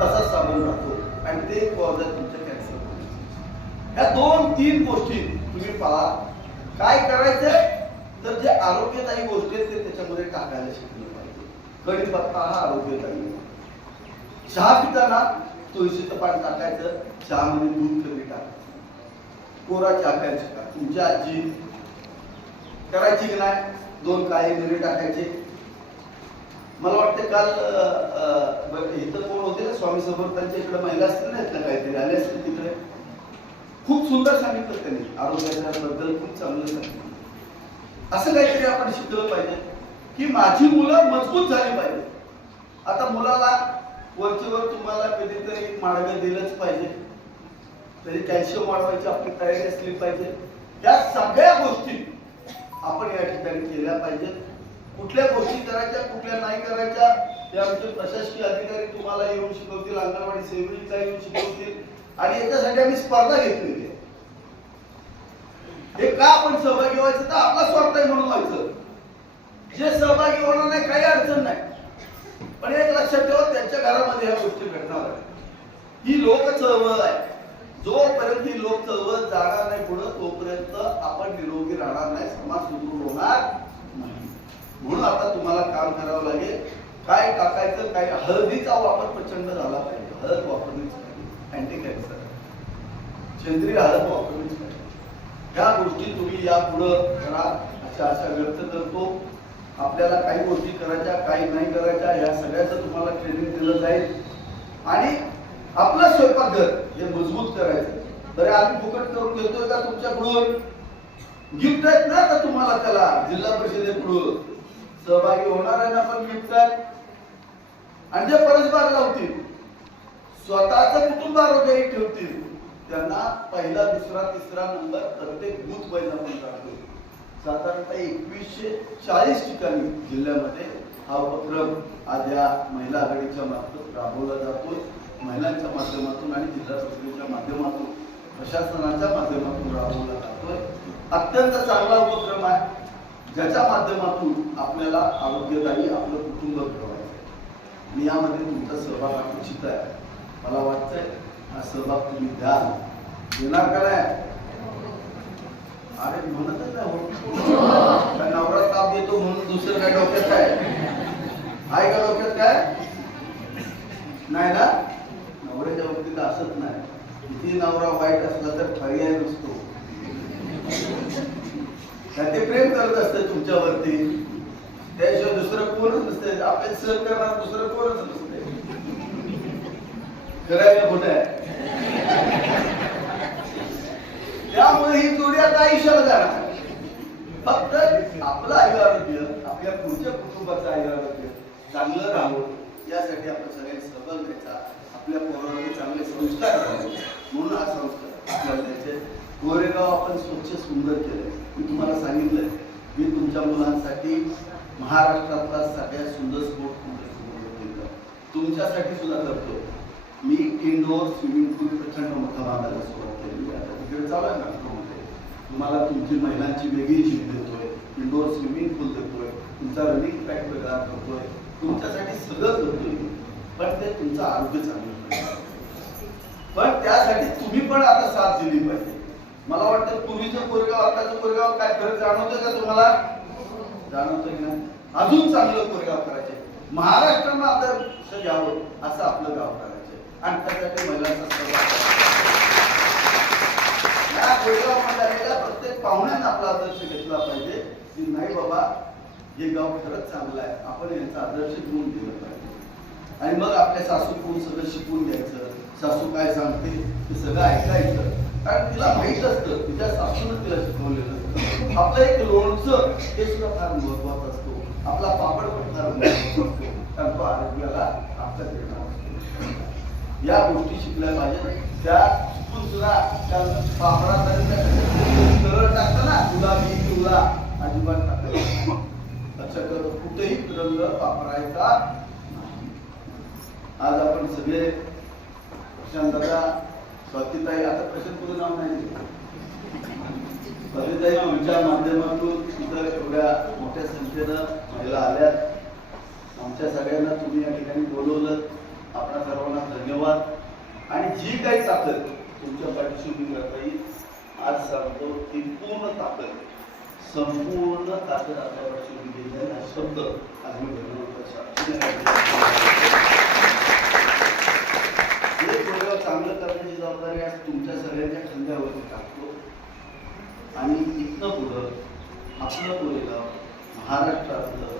तसाच साबण राहतो आणि ते कॉजर तुमच्या कॅन्सर. ह्या 2-3 गोष्टी तुम्ही पहा. काय करायचंय तर जे आरोग्यदायी गोष्टी आहेत ते त्याच्यामध्ये टाकायला शिकलं पाहिजे. कढीपत्ता हा आरोग्यदायी. चहा पिताना तुळशीचं पाणी टाकायचं, चहामध्ये दूध कमी टाकायचं, कोरा चहा प्यायचा का. तुमची आजी करायची की नाही, 2 काळे मिरी टाकायचे. मला वाटतं काल इथं कोण होते ना स्वामी समर्थांच्या इकडे महिला असतील ना, इथलं काहीतरी आले असतील तिकडे. खूप सुंदर सांगितलं त्यांनी आरोग्याच्या बद्दल, खूप चांगलं सांगितलं. असं काहीतरी आपण शिकलं पाहिजे की माझी मुलं मजबूत झाली पाहिजे. आता मुलाला वरचेवर तुम्हाला कधीतरी एक माडगं दिलंच पाहिजे, तरी कॅल्शियम वाढवायची आपली तयारी असली पाहिजे. या सगळ्या गोष्टी आपण या ठिकाणी केल्या पाहिजेत. कुठल्या गोष्टी करायच्या कुठल्या नाही करायच्या हे आमचे प्रशासकीय अधिकारी तुम्हाला येऊन शिकवतील, अंगणवाडी सेविका येऊन शिकवतील. आणि याच्यासाठी आम्ही स्पर्धा घेतलेली आहे. हे का आपण सहभागी व्हायचं तर आपला स्वार्थ आहे म्हणून व्हायचं. जे सहभागी होणार नाही काही अडचण नाही, पण एक लक्षात ठेवा त्यांच्या घरामध्ये ह्या गोष्टी घडणार आहे. ही लोक चळवळ आहे. जोपर्यंत ही लोक चळवळ जाणार नाही पुढे तोपर्यंत आपण निरोगी राहणार नाही, समाज सुदृढ होणार नाही. म्हणून आता तुम्हाला काम करावं लागेल. काय टाकायचं, काय हळदीचा वापर प्रचंड झाला पाहिजे. हळद वापरलीच पाहिजे, अँटी कॅन्सर सेंद्रिय हळद वापरलीच पाहिजे. ह्या गोष्टी तुम्ही यापुढं करा अशा आशा व्यक्त करतो. आपल्याला काही गोष्टी करायच्या, काही नाही करायच्या, या सगळ्याचं तुम्हाला ट्रेनिंग दिलं जाईल. आणि आपलं स्वयंपाकघर हे मजबूत करायचं. तर आम्ही फुकट करून घेतोय का तुमच्याकडून? गिफ्ट आहेत ना तर तुम्हाला त्याला जिल्हा परिषदेकडून सहभागी होणाऱ्यांना पण गिफ्ट आहेत. आणि जे परस्पर लावतील, स्वतःच कुटुंब आरोग्यही ठेवतील, त्यांना पहिला, दुसरा, तिसरा नंबर प्रत्येक बूथ वाईज आपण काढतो. साधारणतः 2140 ठिकाणी जिल्ह्यामध्ये हा उपक्रम आज या महिला आघाडीच्या मार्फत राबवला जातोय. महिलांच्या माध्यमातून आणि जिल्हा परिषदेच्या माध्यमातून, प्रशासनाच्या माध्यमातून राबवला जातोय. अत्यंत चांगला उपक्रम आहे, ज्याच्या माध्यमातून आपल्याला आरोग्यदायी आपलं कुटुंब घडवायचं आहे. आणि यामध्ये तुमचा सहभाग अपेक्षित आहे. मला वाटतंय हा सहभाग तुम्ही द्याल. देणार का नाही? अरे म्हणतच नाही नवरा ताप देतो म्हणून दुसरं काय डोक्यात आहे का? डोक्यात काय नाही ना? नवऱ्याच्या बाबतीत असत नाही. किती नवरा वाईट असला तर पर्याय नसतो. ते प्रेम करत असते तुमच्यावरती, त्याशिवाय दुसरं कोणच नसते. आपले सहन करणार दुसरं कोणच नसते. करायला खोट आहे. त्यामुळे ही जोडी आता आयुष्याला जाणार. फक्त आपलं आयु आरोग्य, आपल्या पुढच्या कुटुंबाचं आयु आरोग्य चांगलं राहावं यासाठी आपण सगळ्यांनी सहभाग द्यायचा. आपल्या पोरांनी चांगले संस्कार राहावे म्हणून हा संस्कार आपल्याला द्यायचे. गोरेगाव आपण स्वच्छ सुंदर केलंय. मी तुम्हाला सांगितलंय, मी तुमच्या मुलांसाठी महाराष्ट्रातला सगळ्यात सुंदर स्पोर्ट कॉम्प्लेक्स तुमच्यासाठी सुद्धा करतो. मी इनडोअर स्विमिंग पूल प्रचंड मोठा बांधायला सुरुवात केली. आता तिकडे चालू आहे नागपूरमध्ये. तुम्हाला तुमची महिलांची वेगळी जिम देतोय, इनडोअर स्विमिंग पूल देतोय, तुमचा रनिंग ट्रॅक वेगळा करतोय, तुमच्यासाठी सगळं करतोय. पण ते तुमचं आरोग्य चांगलं पाहिजे. पण त्यासाठी तुम्ही पण आता साथ दिली पाहिजे. मला वाटतं पूर्वीचं कोरेगाव आताचं कोरेगाव काय फरक जाणवतं का तुम्हाला? जाणवतं की नाही? अजून चांगलं कोरेगाव करायचे, महाराष्ट्रानं आदर्श घ्यावं असं आपलं गाव करायचं आणि त्यासाठी महिलांचा सहभाग. या कोरेगावमध्ये आलेल्या प्रत्येक पाहुण्यानं आपला आदर्श घेतला पाहिजे की नाही बाबा हे गाव खरंच चांगलं आहे, आपण यांचा आदर्श घेऊन दिलं पाहिजे. आणि मग आपल्या सासूकडून सगळं शिकून घ्यायचं. सासू काय सांगते ते सगळं ऐकायचं, कारण तिला माहित असतं तिच्या सासूनं तिला शिकवलेलं असतं. आपलं एक लोणचं हे सुद्धा फार महत्वाचं असतो. आपला पापड पण फार महत्वाचा असतो, कारण तो आरोग्याला आपल्या देणार असतो. या गोष्टी शिकल्या पाहिजे. त्या शिकून सुद्धा त्या पापडात सरळ टाकतं ना, गुलाबी पिवळा अजिबात टाकलं लक्षात ठेवा. कुठेही रंग वापरायचा. आज आपण सगळे प्रशांतदा, स्वातीताई, आता प्रशांत तुझं नाव नाही, स्वातीताई आमच्या माध्यमातून इतर एवढ्या मोठ्या संख्येनं महिला आल्यात. आमच्या सगळ्यांना तुम्ही या ठिकाणी बोलवलं, आपल्या सर्वांना धन्यवाद. आणि जी काही ताकद तुमच्या पाठीशी उभी करता येईल, आज सांगतो ती पूर्ण ताकद, संपूर्ण ताकद आपल्या पाठीशी उभी केली आहे. शब्द आज मी चांगलं करण्याची जबाबदारी आज तुमच्या सगळ्यांच्या खांद्यावरती टाकतो. आणि इथनं पुढं आपलं कोरेगाव महाराष्ट्रातलं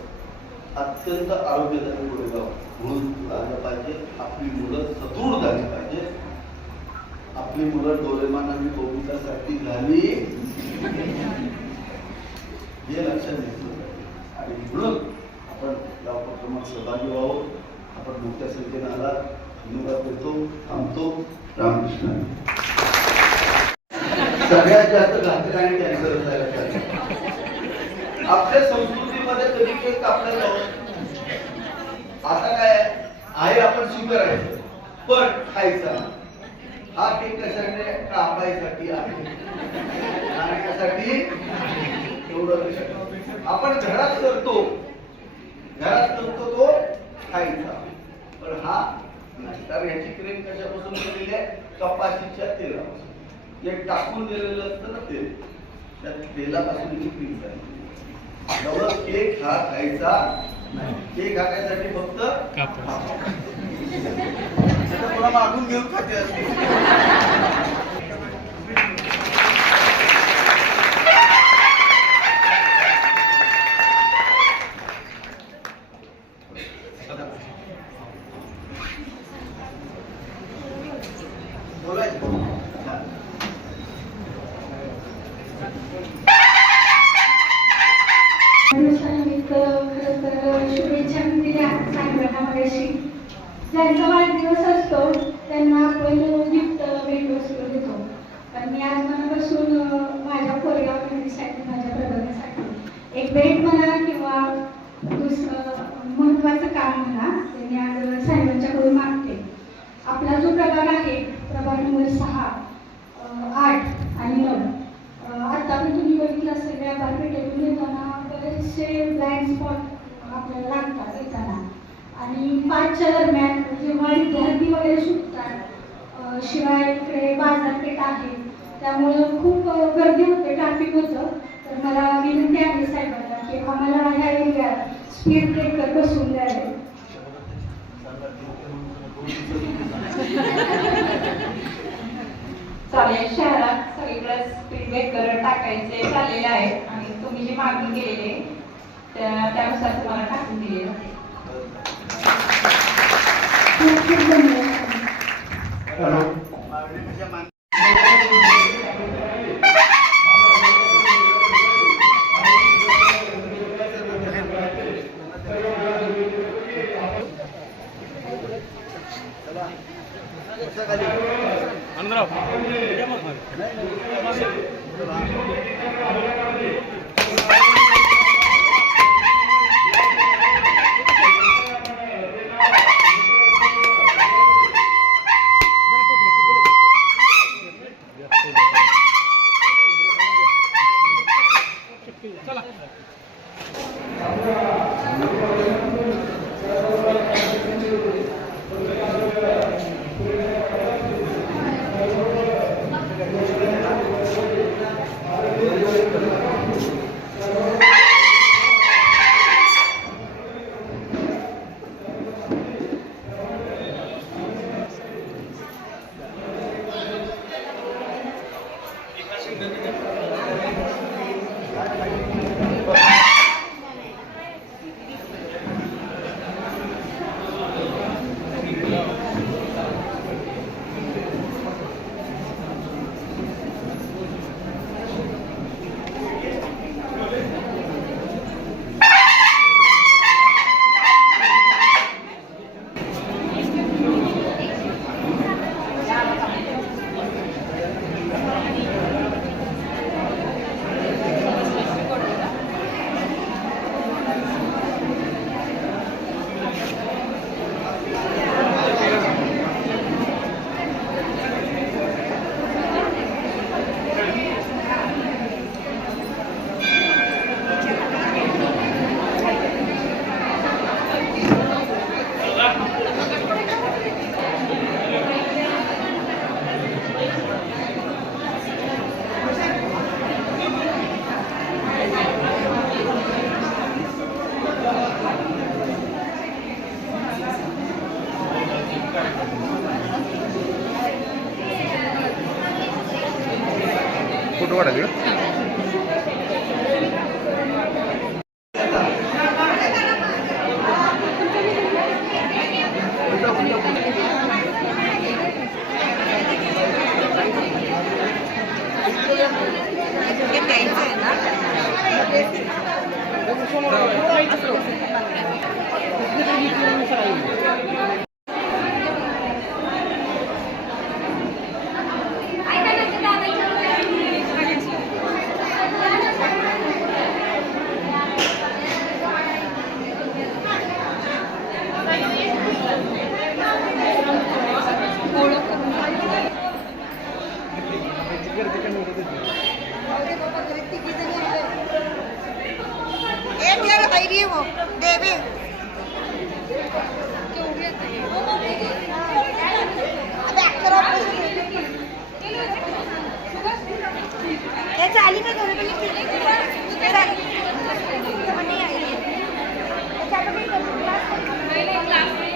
अत्यंत आरोग्यदायी कोरेगाव म्हणून आलं पाहिजे. आपली मुलं सदृढ झाली पाहिजे. आपली मुलं डोरेमान आणि गोविंदासाठी झाली हे लक्षात घेतलं पाहिजे. आणि म्हणून आपण या उपक्रमात सहभागी व्हावं. आपण मोठ्या संख्येने आला. धन्यवाद देतो. थांबतो. रामकृष्ण. सगळ्यात जास्त घातक आणि कॅन्सर आपल्या संस्कृतीमध्ये कधी केक कापला जाऊ. आता काय आहे आपण स्वीकारायचं पण खायचा. हा केक कशाने कापायसाठी आहे आणि त्यासाठी एवढं लक्षात आपण घरात करतो तो खायचा पण हा नाही. तर ह्याची क्रीम कशापासून केलेली आहे कपाशीच्या तेलापासून जे टाकून दिलेलं असतं ना तेल त्या तेलापासून ही क्रीम झाली. केक हा खायचा नाही. केक हा खायसाठी फक्त थोडा मागून घेऊन खाते असते. दिवसानिमित्त खरं तर शुभेच्छा दिल्या साहेबांना मगाशी. ज्यांचा वाढदिवस असतो त्यांना आपण गिफ्ट भेटवस्तू देतो. पण मी आज मनापासून माझ्या कोरेगाव नगरीसाठी माझ्या प्रबंधासाठी एक भेट म्हणा किंवा दुसरं महत्त्वाचं काम म्हणा ते मी आज साहेबांच्याकडून मागते. आपला जो प्रभाग आहे प्रभाग नंबर 6, 8 आणि 9 आता पण तुम्ही बघितलं असेल व्यापार पेठेतून येताना बरेचसे ब्लाइंड स्पॉट आपल्याला लागतात येताना आणि 5च्या दरम्यान जेव्हा विद्यार्थी वगैरे सुटतात शिवाय इकडे बाजारपेठ आहे त्यामुळं खूप गर्दी होते ट्रॅफिक होतं. तर मला विनंती आहे साहेबांना की आम्हाला ह्या एरियात स्पीड ब्रेकर बसवून द्यावे. चालेल. शहरात सगळीकडे स्पीड ब्रेकर टाकायचे चाललेले आहेत आणि तुम्ही जी मागणी केलेली आहे त्यानुसार तुम्हाला टाकून दिले जाते. खूप खूप धन्यवाद. फोटो काढायचे एक यार आईडी है वो देवे अबे एक्टर ऑपरेशन ये चाली में घर पे क्लास